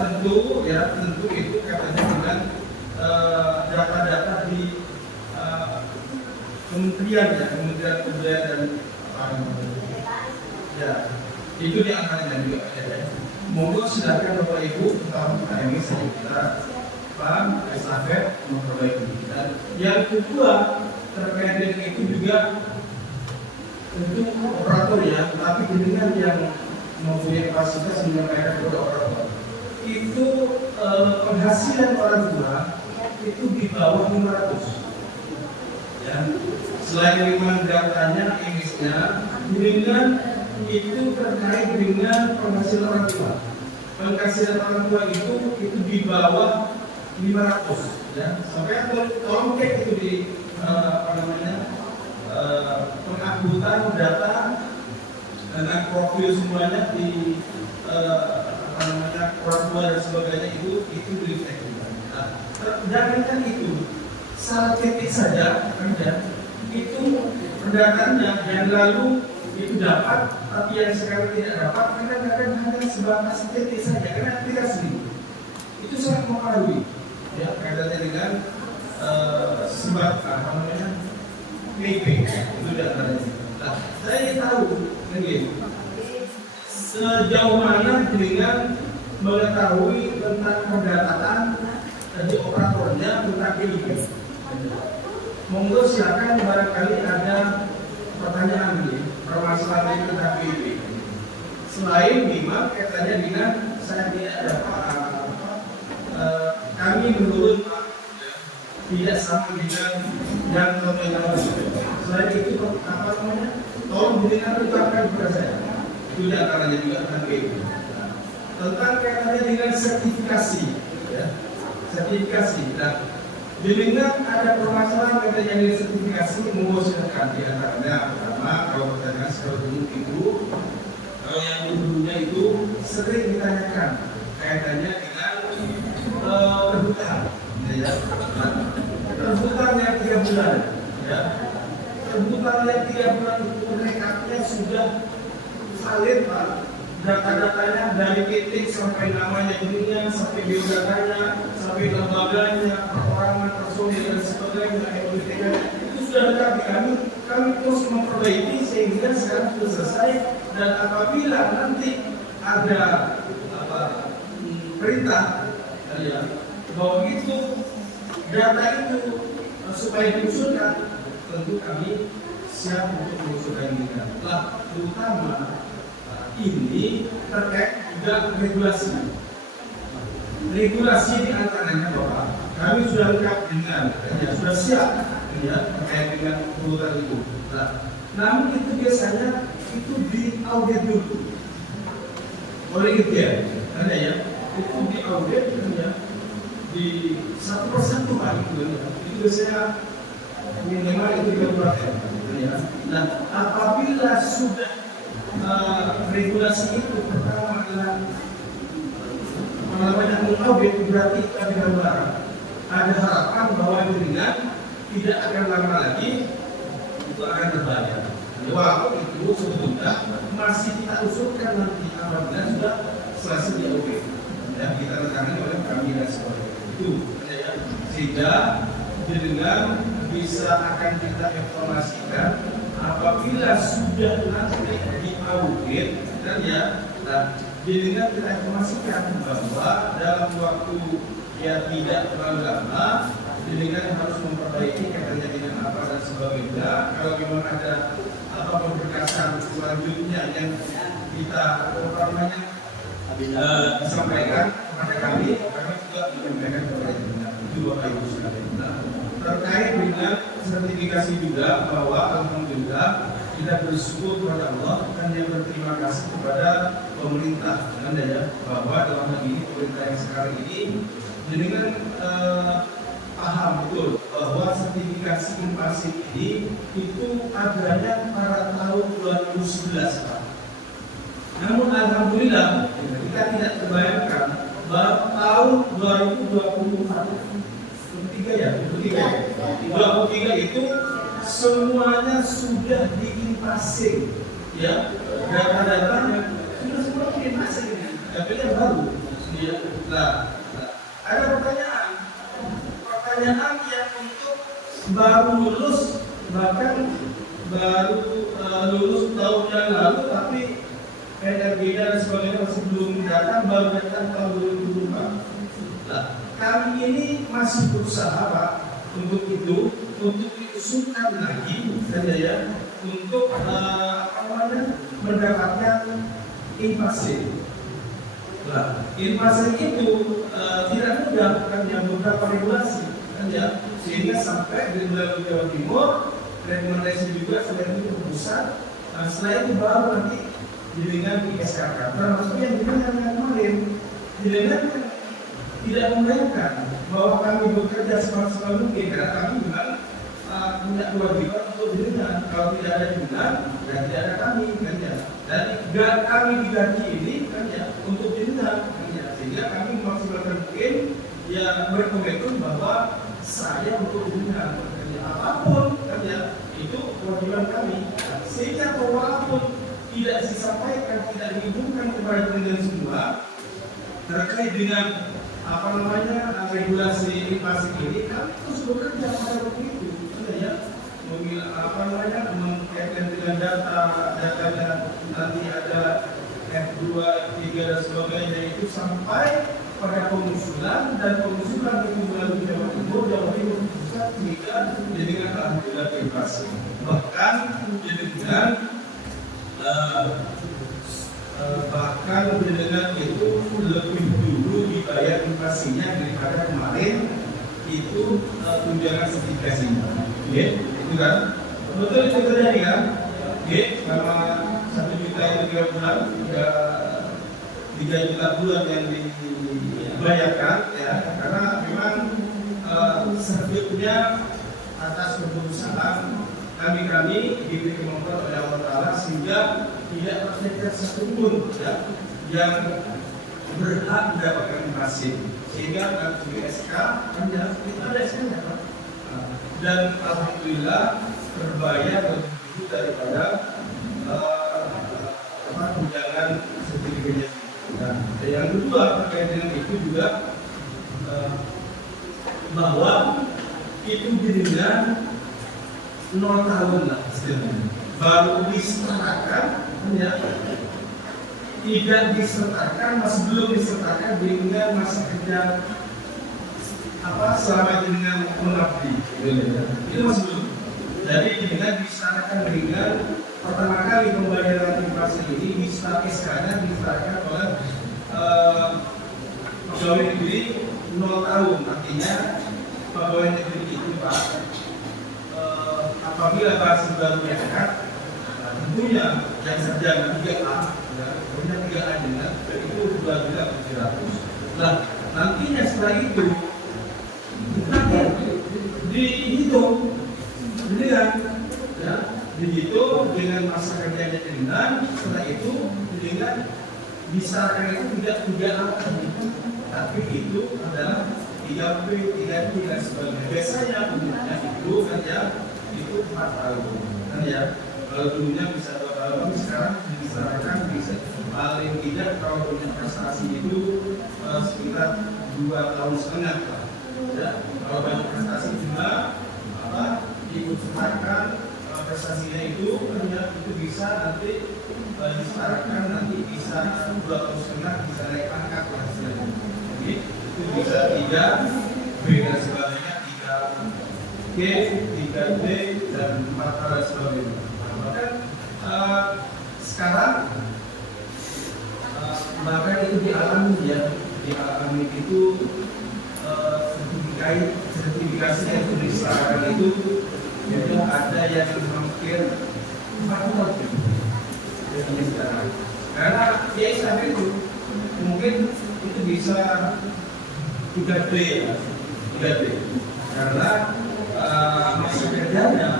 tentu itu katanya dengan data-data di Kementerian Kebudayaan dan ya itu di antaranya juga ya. Monggo silakan Bapak Ibu kita ini kita estafet memperbaiki kita. Yang kedua terkait dengan itu juga tentu operator ya, tapi dengan yang mempunyai kapasitas menyampaikan kepada operator itu penghasilan orang tua itu di bawah 500 ya. Selain memang datanya Inggrisnya dengan itu terkait dengan penghasilan orang tua. Penghasilan orang tua itu di bawah 500 ya. Sampai tolong cek itu di pengangkutan data dengan profil semuanya di orang tua dan sebagainya itu dicek. Jangankan itu, saat ketik saja itu pendataannya yang lalu itu dapat, tapi yang sekarang tidak dapat kadang-kadang hanya sebatas ketik saja karena aplikasi itu sangat mempengaruhi ya kaitannya dengan PP itu datanya. Nah, saya tahu sejauh mana dengan mengetahui tentang pendataan dari operatornya tentang PP. Monggo silakan barangkali ada pertanyaan permasalahan tentang PP. Selain memang kaitannya dengan saya tidak dapat kami menurut Pak, tidak sama dengan yang teman-teman. Selain itu apa namanya? Tolong dengan tetapkan kepada saya. Itu di antaranya juga tentang itu. Tentang kaitannya dengan sertifikasi, ya. Sertifikasi. Nah, dengan ada permasalahan kaitannya dengan sertifikasi, mengusulkan di antaranya pertama kalau pertanyaan seperti itu, kalau yang dulunya itu sering ditanyakan kaitannya dengan terhutang, ya. Terhutang yang 3 bulan, ya. Terhutang yang 3 bulan itu rekapnya sudah valid, Pak. Data-datanya dari titik sampai namanya dirinya, sampai biodatanya, sampai lembaganya, perorangan, personil dan sebagainya, itu sudah lengkap di kami. Kami terus memperbaiki sehingga sekarang sudah selesai. Dan apabila nanti ada perintah, ya, bahwa itu data itu supaya diusulkan, tentu kami siap untuk mengusulkan ini. Nah, terutama ini terkait juga regulasi. Regulasi di antaranya Bapak, kami sudah lengkap dengan, ya, sudah siap, ya, terkait dengan urutan itu. Nah, namun itu biasanya itu diaudit dulu oleh ITN, ada ya, itu diaudit, ya, di satu persatu Pak, itu biasanya minimal itu 3%, ya. Nah, apabila sudah regulasi itu pertama adalah mengaudit, berarti kami berharap ada harapan bahwa dengan tidak akan lama lagi itu akan terbayar. Walaupun itu sebetulnya masih kita usulkan nanti apabila sudah selesai di audit, ya, kita tangani oleh kami dan sebagainya itu, ya, sehingga dengan bisa akan kita informasikan apabila sudah nanti diaudit, dan ya, nah, dengan kita informasikan bahwa dalam waktu ya tidak terlalu lama, dengan harus memperbaiki katanya dengan apa dan sebagainya. Kalau memang ada apa pemberkasan selanjutnya yang kita disampaikan kepada kami juga menyampaikan kepada itu Bapak Ibu sekalian. Terkait dengan sertifikasi juga bahwa alhamdulillah kita bersyukur kepada Allah dan yang berterima kasih kepada pemerintah, ya, bahwa dalam hal ini pemerintah yang sekarang ini dengan paham betul bahwa sertifikasi invasif ini itu adanya pada tahun 2011, Pak. Namun alhamdulillah kita tidak terbayangkan bahwa tahun 2023 itu semuanya sudah diinvasif, ya, data-datanya sudah semua diinvasif, tapi yang baru, ya. Nah, ada pertanyaan yang untuk baru lulus, bahkan baru lulus tahun yang lalu, tapi energi dan sebagainya masih belum datang, baru datang tahun 2024. Nah, kami ini masih berusaha, Pak, untuk itu, untuk diusulkan lagi, ya, untuk mendapatkan invasi. Nah, invasi itu tidak mudah karena beberapa regulasi, ya, sehingga sampai di wilayah Jawa Timur rekomendasi juga selain itu pusat. Setelah itu baru nanti dengan ISKK. Termasuk yang kemarin, dengan tidak membayangkan bahwa kami bekerja semaksimal mungkin karena kami memang punya kewajiban untuk dengan. Kalau tidak ada dengan, dan tidak ada kami, kan, ya. Dan kami digaji ini, kan, ya, untuk dengan, kan, ya. Sehingga kami memaksimalkan mungkin, ya, berkomitmen bahwa saya untuk dengan, kan, ya, apapun, kan, ya, itu kewajiban kami. Sehingga walaupun tidak disampaikan, tidak diumumkan kepada penelitian semua terkait dengan regulasi invasi ini, kami terus bekerja pada waktu itu, ya, mengkaitkan dengan datanya nanti ada F2, F3 dan sebagainya itu sampai pada pengusulan dan pengusulan itu melalui Jawa Timur pusat sehingga dengan alhamdulillah invasi. Bahkan dengan bahkan dengan itu lebih dulu dibayar invasinya daripada kemarin itu tunjangan sertifikasi. Oke, itu kan betul itu terjadi kan? Oke, selama 1 juta itu 3 bulan, 3 juta bulan yang dibayarkan ya, karena memang serbitnya atas keputusan kami diberi kemampuan oleh Allah Ta'ala sehingga tidak terjadi satupun ya, yang berhak mendapatkan pasif, sehingga kami SK kan ya, kita ada SK-nya Pak. Dan alhamdulillah terbayar lebih tinggi daripada tunjangan sertifikatnya. Nah, yang kedua terkait dengan itu juga bahwa itu dirinya 0 tahun lah istilahnya, baru disertakan ya, tidak disertakan, masih belum disertakan dengan masa kerja selama dengan mengabdi, itu masih belum. Jadi dengan disertakan dengan pertama kali pembayaran inflasi ini SK-nya disertakan oleh pegawai negeri 0 tahun, artinya pegawai negeri itu Pak, apabila bahasa baru sehat, tentunya yang sarjana 3A, ya, punya 3A dengan itu 2.700. Nah, nantinya setelah itu dihitung, ya, dihitung dengan masa kerjanya dengan setelah itu dengan disarankan itu tidak 3A, tapi itu adalah 3B, 3D dan sebagainya. Biasanya umumnya itu kan ya, itu 4 tahun kan ya. Kalau dulunya bisa 2 tahun, sekarang disarankan bisa paling tidak kalau punya prestasi itu sekitar 2,5 tahun ya. Kalau banyak prestasi juga diusahakan prestasinya itu kan ya, itu bisa nanti disarankan nanti bisa 2,5 bisa naik pangkat lah istilahnya. Jadi itu bisa 3B dan sebagainya, 3G, 3D dan 4 dan sebagainya. Bahkan sekarang bahkan itu dialami ya, dialami itu sertifikasinya itu diserahkan itu jadi ada yang hampir 4 tahun sekarang. Karena ya sampai itu mungkin itu bisa 3D ya, 3D karena masa kerjanya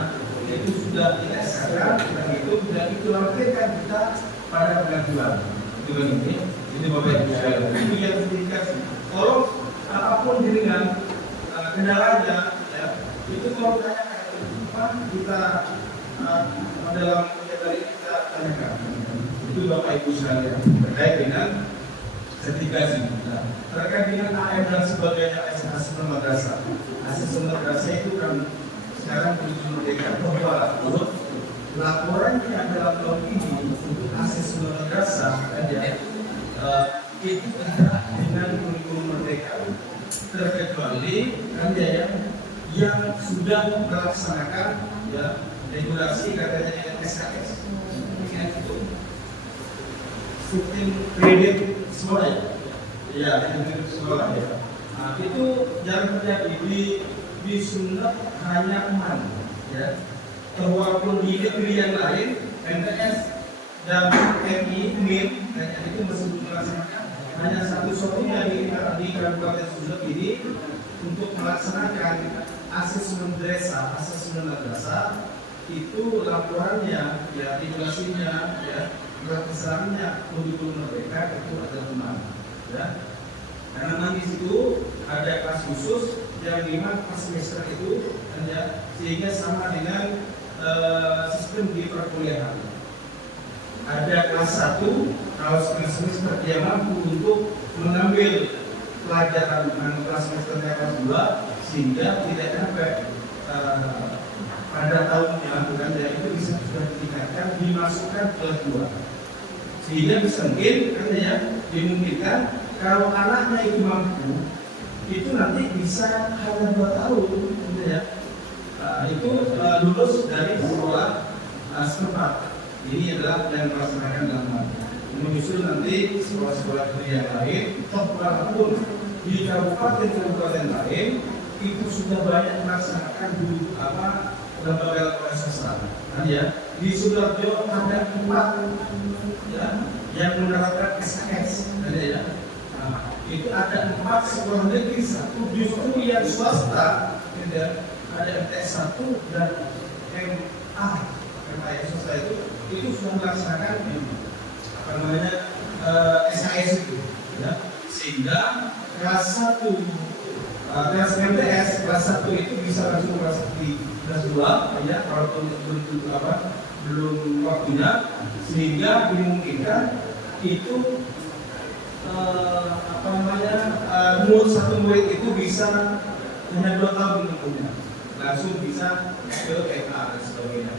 itu sudah kita sekarang dan itu sudah dikeluarkan kita pada pengajuan dengan ini Bapak Ibu sekalian, itu yang sertifikasi. Kalau apapun dengan kendalanya ya, itu kalau tanyakan kita dalam kali kita tanyakan itu Bapak Ibu sekalian terkait dengan sertifikasi. Nah, terkait dengan AM dan sebagainya, asesmen madrasah. Asesmen madrasah itu kan sekarang menunjukkan bahwa laporannya dalam tahun ini untuk asesmen madrasah itu terkait dengan kurikulum merdeka, terkecuali kan ya yang sudah melaksanakan ya regulasi katanya yang SKS itu sistem kredit sekolah ya, kredit sekolah ya. Nah, itu yang terjadi di Sunda hanya aman ya, walaupun di negeri yang lain MTS dan MI MIN itu masih melaksanakan hanya satu-satunya di Kabupaten Sunda ini untuk melaksanakan asesmen desa, asesmen madrasah itu laporannya ya, regulasinya ya, kesannya kurikulum merdeka itu adalah aman ya. Karena memang di situ ada kelas khusus yang memang per semester itu ya, sehingga sama dengan sistem di perkuliahan. Ada kelas 1 kalau semester dia mampu untuk mengambil pelajaran dengan kelas semesternya kelas 2 sehingga tidak sampai pada tahunnya bukan ya, itu bisa sudah ditingkatkan dimasukkan kelas 2 sehingga bisa mungkin katanya dimungkinkan kalau anaknya itu mampu itu nanti bisa hanya 2 tahun gitu ya. Itu lulus dari sekolah setempat. Ini adalah yang melaksanakan dalam menyusul nanti sekolah-sekolah negeri yang lain, walaupun di kabupaten lain itu sudah banyak melaksanakan dulu lembaga swasta. Nah, ya, di Sidoarjo ada 4 ya, yang menerapkan SKS. Ya. Nah, itu ada 4 sekolah negeri, 1 justru yang swasta, ya, ada MTS 1 dan MA swasta itu sudah melaksanakan SKS itu, ya. Sehingga kelas 1 kelas MTS kelas 1 itu bisa langsung kelas 2 ya, kalau belum waktunya, sehingga dimungkinkan itu satu murid itu bisa hanya 2 tahun menempuhnya, langsung bisa ke MA dan sebagainya.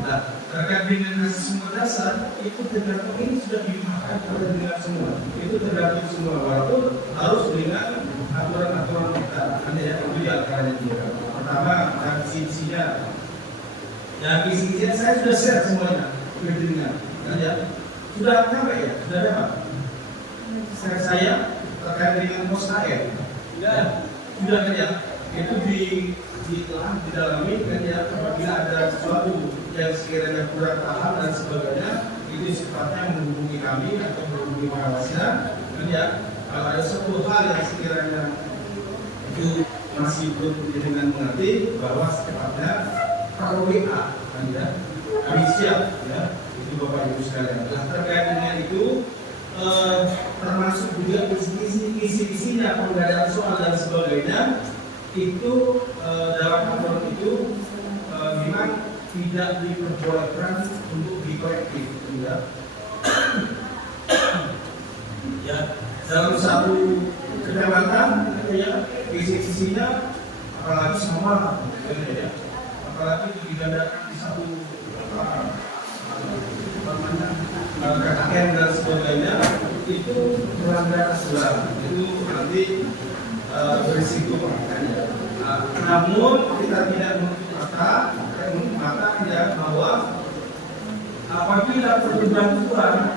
Nah, terkait dengan semua dasar itu tergantung, ini sudah dimakan dengan semua, itu tergantung semua, walaupun harus dengan aturan-aturan kita. Ada yang itu diakaranya juga. Pertama, yang kisi-kisinya saya sudah share semuanya dengan ya. Sudah apa ya? Sudah dapat. Saya terkait dengan pos AR, sudah kan ya? Itu didalami kan ya, apabila ada sesuatu yang sekiranya kurang paham dan sebagainya, itu sifatnya menghubungi kami atau menghubungi pengawasan kan ya. Kalau ada suatu hal yang sekiranya itu masih belum dengan mengerti, bahwa secepatnya kalau WA kan ya, kami siap ya, itu Bapak Ibu sekalian. Nah, terkait dengan itu termasuk juga isi-isinya, pengadaan soal dan sebagainya, itu dalam aturan itu memang tidak diperbolehkan untuk dikorektif, ya. Ya, dalam satu kecamatan ya, isi-isinya apalagi sama ya, apalagi itu digandakan di satu KKN dan sebagainya, itu melanggar aturan, itu nanti berisiko. Namun kita tidak menutup mata ya, bahwa apabila perlu bantuan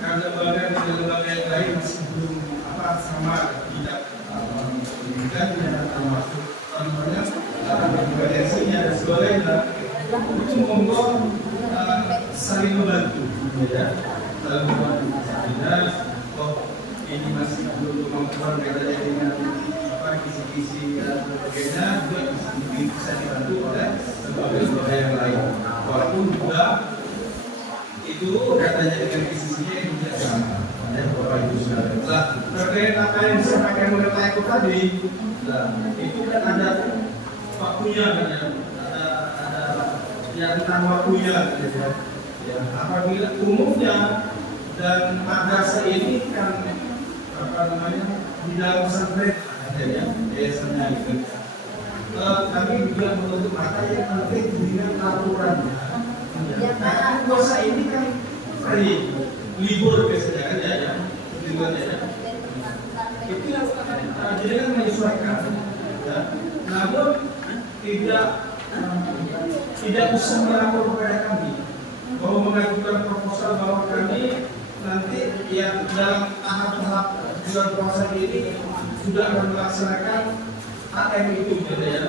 karena lembaga yang lain masih belum sama tidak termasuk kompetensinya dan sebagainya, itu monggo saling membantu ya, saling membantu. Ini masih belum kemampuan katanya dengan kisi-kisi dan sebagainya, juga bisa dibantu oleh lembaga yang lain, walaupun juga itu katanya dengan kisi-kisinya yang tidak sama ya, Bapak Ibu sekalian. Nah, terkait apa yang disampaikan oleh Pak Eko tadi, nah, itu kan ada waktunya kan ya, ada yang tentang waktunya gitu ya. Ya, apabila umumnya dan madrasah ini kan di dalam pesantren ada ya, biasanya itu. Kami juga menutup mata yang penting dengan aturannya. Nah, puasa ini kan hari libur biasanya kan ya, liburnya ya. Itu jadi kan menyesuaikan. Ya. Namun tidak usah melapor kepada kami bahwa mengajukan proposal bahwa kami nanti yang dalam tahap-tahap bulan puasa ini sudah akan melaksanakan AM itu gitu ya.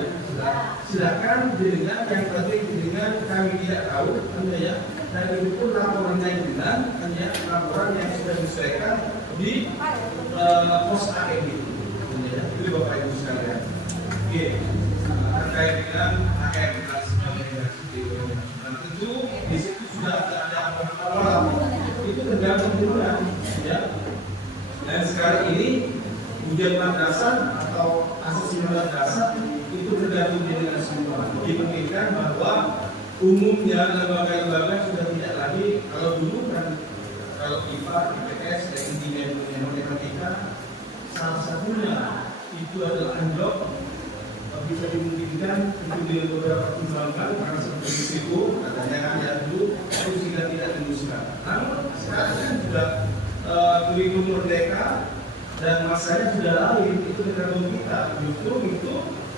Silakan dengan yang penting dengan kami tidak tahu ya, dan itu pun laporannya dengan hanya laporan yang sudah disesuaikan di pos AM itu ya. Itu Bapak Ibu sekalian. Oke. Terkait dengan AM dan sebagainya. Dan tentu di situ sudah ada awal itu tergantung bulan ya. Dan sekarang ini ujian madrasah atau asesmen madrasah itu tergantung dengan semua. Dimungkinkan bahwa umumnya lembaga-lembaga sudah tidak lagi, kalau dulu kan kalau IPA, IPS dan intinya matematika salah satunya itu adalah anjlok, bisa dimungkinkan itu dengan beberapa pertimbangan karena seperti risiko katanya kan ya dulu itu sudah tidak dimusnahkan. Namun sekarang kan sudah kurikulum merdeka dan masanya sudah lain, itu tergantung kita. Justru itu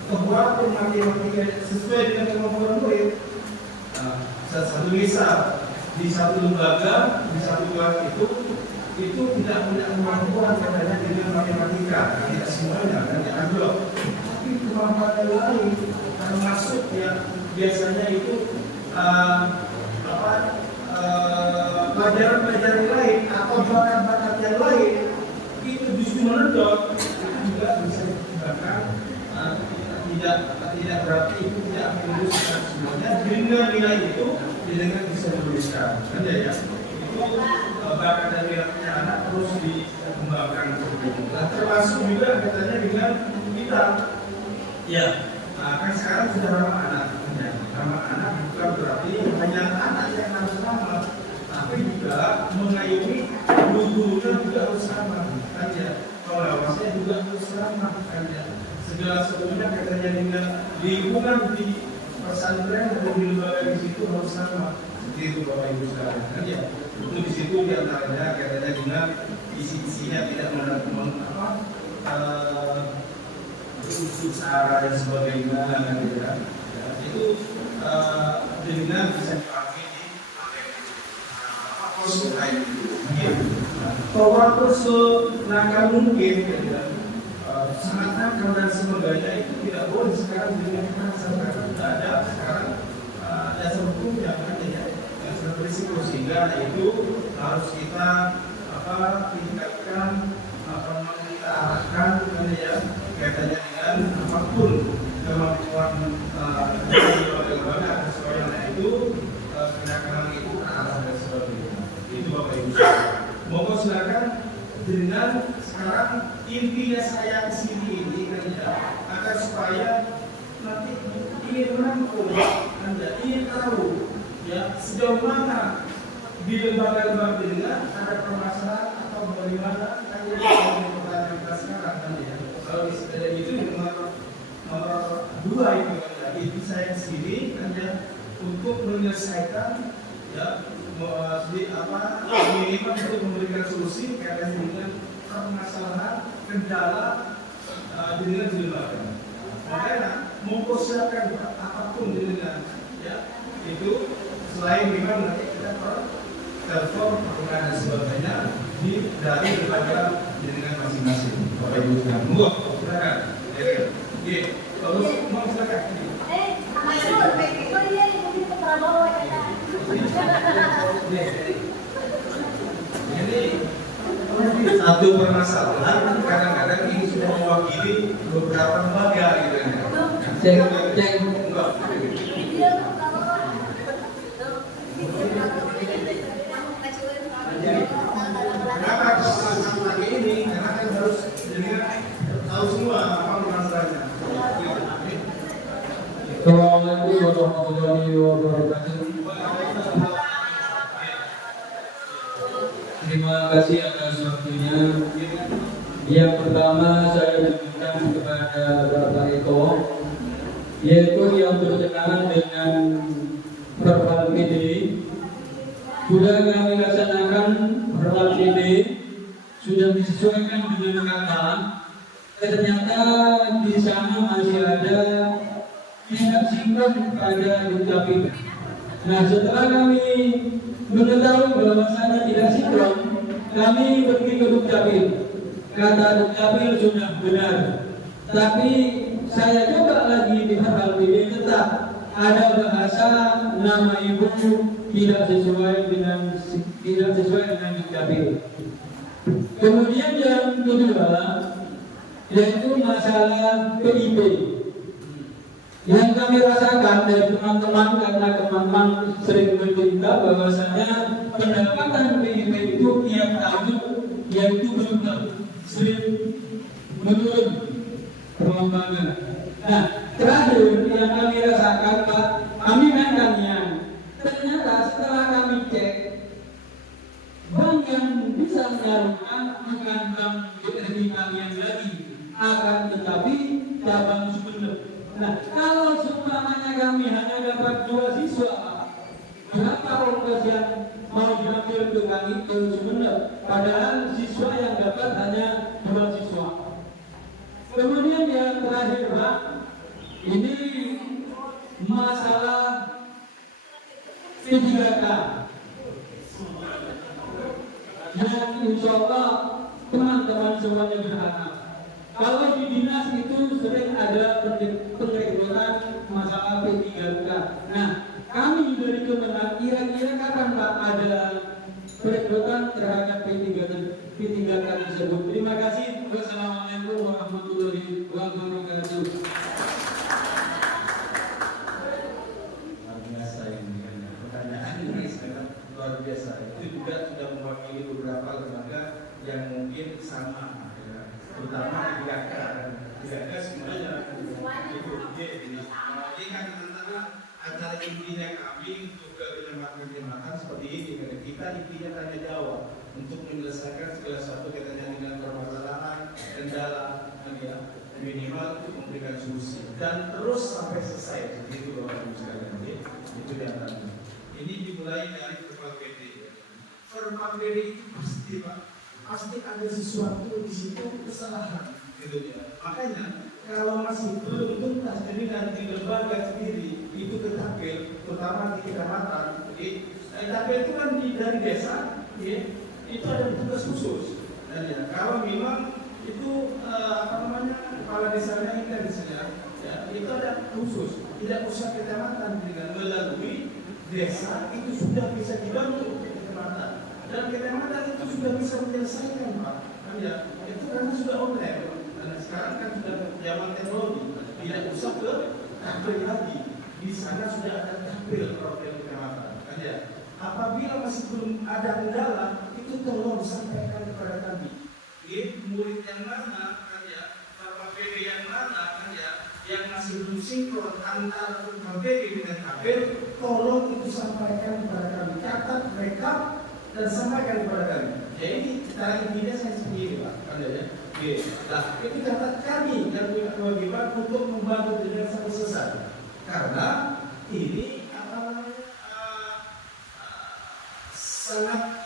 membuat matematika sesuai dengan kemampuan murid. Satu misal di satu lembaga di satu kelas itu itu tidak punya kemampuan katanya dengan matematika, tidak semuanya kan ya agak, tapi kemampuan yang lain termasuk yang biasanya itu pelajaran-pelajaran lain atau bakat-bakat yang lain itu justru menedok, itu juga bisa dikembangkan. Tidak berarti itu tidak meluluskan semuanya, dengan nilai itu dengan bisa meluluskan kan ya, itu bakat dan minatnya anak terus dikembangkan seperti itu. Nah, termasuk juga katanya dengan kita ya, kan sekarang sudah ramah anak ya. Ramah anak bukan berarti hanya anak yang harus ramah, tapi juga mengayomi guru-gurunya juga harus ramah kan ya, pengawasnya juga harus ramah kan ya. Segala semuanya katanya dengan lingkungan di pesantren atau di lembaga di situ harus sama seperti itu Bapak Ibu sekalian kan ya. Itu di situ diantaranya katanya dengan isi-isinya tidak unsur sara dan sebagainya kan ya. Itu dengan bisa dipakai di kursus lain itu. Bahwa kursus nakal mungkin ya, sangat nakal dan sebagainya itu tidak boleh sekarang dengan kekerasan karena tidak ada sekarang dasar hukumnya kan ya, dasar berisiko, sehingga itu harus kita tingkatkan, kita arahkan kan ya, kaitannya dengan apapun kemampuan lembaga atau sekolah itu kenakalan itu arah dan sebagainya. Itu Bapak Ibu. Mohon silakan dengan sekarang intinya saya kesini ini kan ya, agar supaya nanti ingin merangkum, ingin tahu ya sejauh mana di lembaga-lembaga dengan ada permasalahan atau bagaimana kan ya pertanyaan kita sekarang kan ya. Kalau itu nomor 2 itu kan ya, inti saya kesini kan ya untuk menyelesaikan ya minimal untuk memberikan solusi kaitan dengan permasalahan kendala dengan lembaga. Makanya mempersiapkan apapun dengan ya itu selain memang nanti kita telepon dan sebagainya dari lembaga dengan masing-masing. Bapak Ibu sekalian, monggo silakan. Oke, terus mau silakan. Jadi satu permasalahan kadang-kadang ini sudah mewakili beberapa lembaga gitu ya. Cek. Kenapa kesalahan lagi ini? Karena kan harus tahu semua apa masalahnya. Assalamualaikum warahmatullahi wabarakatuh. Terima kasih atas waktunya. Yang pertama saya tunjukkan kepada Bapak Eko, yaitu yang berkenaan dengan verbal PD. Sudah kami laksanakan verbal PD, sudah disesuaikan dengan kata. Ternyata di sana masih ada tidak sinkron pada dukcapil. Nah, setelah kami mengetahui bahwa sana tidak sinkron, kami pergi ke dukcapil. Kata dukcapil sudah benar, tapi saya coba lagi di verbal PD, tetap ada bahasa nama ibu tidak sesuai dengan dukcapil. Kemudian yang kedua yaitu masalah PIP. Yang kami rasakan dari teman-teman, karena teman-teman sering bercerita bahwasanya pendapatan PIP itu tiap tahun yaitu sering menurun perkembangan. Nah, terakhir yang kami rasakan Pak, kami menanyakan, ternyata setelah kami cek, bank yang bisa menyalurkan bukan bank BRI kalian lagi, akan tetapi cabang Sumeneb. Nah, kalau seumpamanya kami hanya dapat 2 siswa, berapa ongkos yang mau diambil ke kami ke Sumeneb? Padahal siswa yang dapat hanya 2 siswa. Kemudian yang terakhir Pak, ini masalah P3K. yang insya Allah teman-teman semuanya berharap. Kalau di dinas itu sering ada penrekrutan masalah P3K. Nah, kami dari Kemenang kira-kira kapan Pak ada perekrutan terhadap P3K tersebut? Terima kasih. Wassalamualaikum warahmatullahi wabarakatuh. Luar biasa ini pertanyaan ini sangat luar biasa. Itu juga sudah mewakili beberapa lembaga yang mungkin sama. Terutama di GAK semuanya ini kan teman-teman acara intinya kami untuk keberhormatan seperti ini. Kita intinya tanya jawab untuk menyelesaikan segala sesuatu kaitannya dengan permasalahan kendala ya, minimal untuk memberikan solusi dan terus sampai selesai. Itu Bapak Ibu sekalian, itu yang tadi. Ini dimulai dari Perpal PD. Perpal PD itu pasti ada sesuatu di situ kesalahan gitu ya. Makanya kalau masih belum tuntas, jadi nanti lembaga sendiri itu ke Tapil, terutama di kecamatan. Jadi Tapil itu kan dari desa, ya, itu ada tugas khusus. Dan ya, kalau memang itu kepala desanya intensnya, ya, itu ada khusus. Tidak usah kecamatan dengan melalui desa itu sudah bisa dibantu kecamatan. Dan kecamatan itu sudah bisa menyelesaikan Pak, kan ya, itu karena sudah online. Dan sekarang kan sudah zaman teknologi, tidak usah ke Tapil lagi. Di sana sudah ada Tapil program kecamatan, kan ya. Apabila masih belum ada kendala, itu tolong sampaikan kepada kami. Murid yang mana, kan ya, Bapak PD yang mana, kan ya, yang masih belum sinkron antara Bapak PD dengan Tapil, tolong itu sampaikan kepada kami. Catat, rekap, dan sampaikan kepada kami. Jadi cara intinya saya seperti ini Pak, Anda ya. Nah, itu catat kami dan punya kewajiban untuk membantu dengan sampai selesai. Karena ini sangat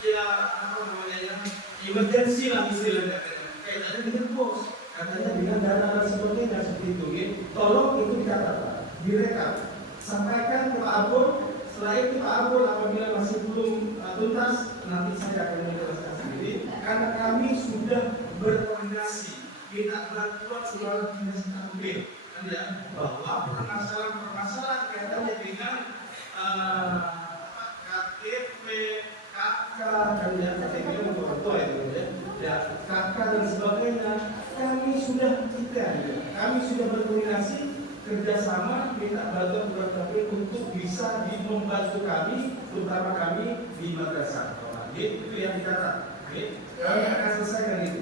emergensi lah istilahnya. Kaitannya dengan bos, katanya dengan dana dan sebagainya seperti itu. Tolong itu dicatat Pak, direkam, sampaikan ke Pak Abul. Setelah itu Pak Abul apabila masih belum tuntas, nanti saya akan menjelaskan sendiri. Karena kami sudah berkoordinasi, minta bantuan seluruh dinas Tapil, kan ya, bahwa permasalahan kaitannya dengan KTP, KK, dan ya KTP untuk foto itu ya, KK dan sebagainya. Kami sudah berkoordinasi kerjasama minta bantuan kepada Tapil untuk bisa membantu kami, terutama kami di madrasah. Itu yang dicatat. Kami akan selesai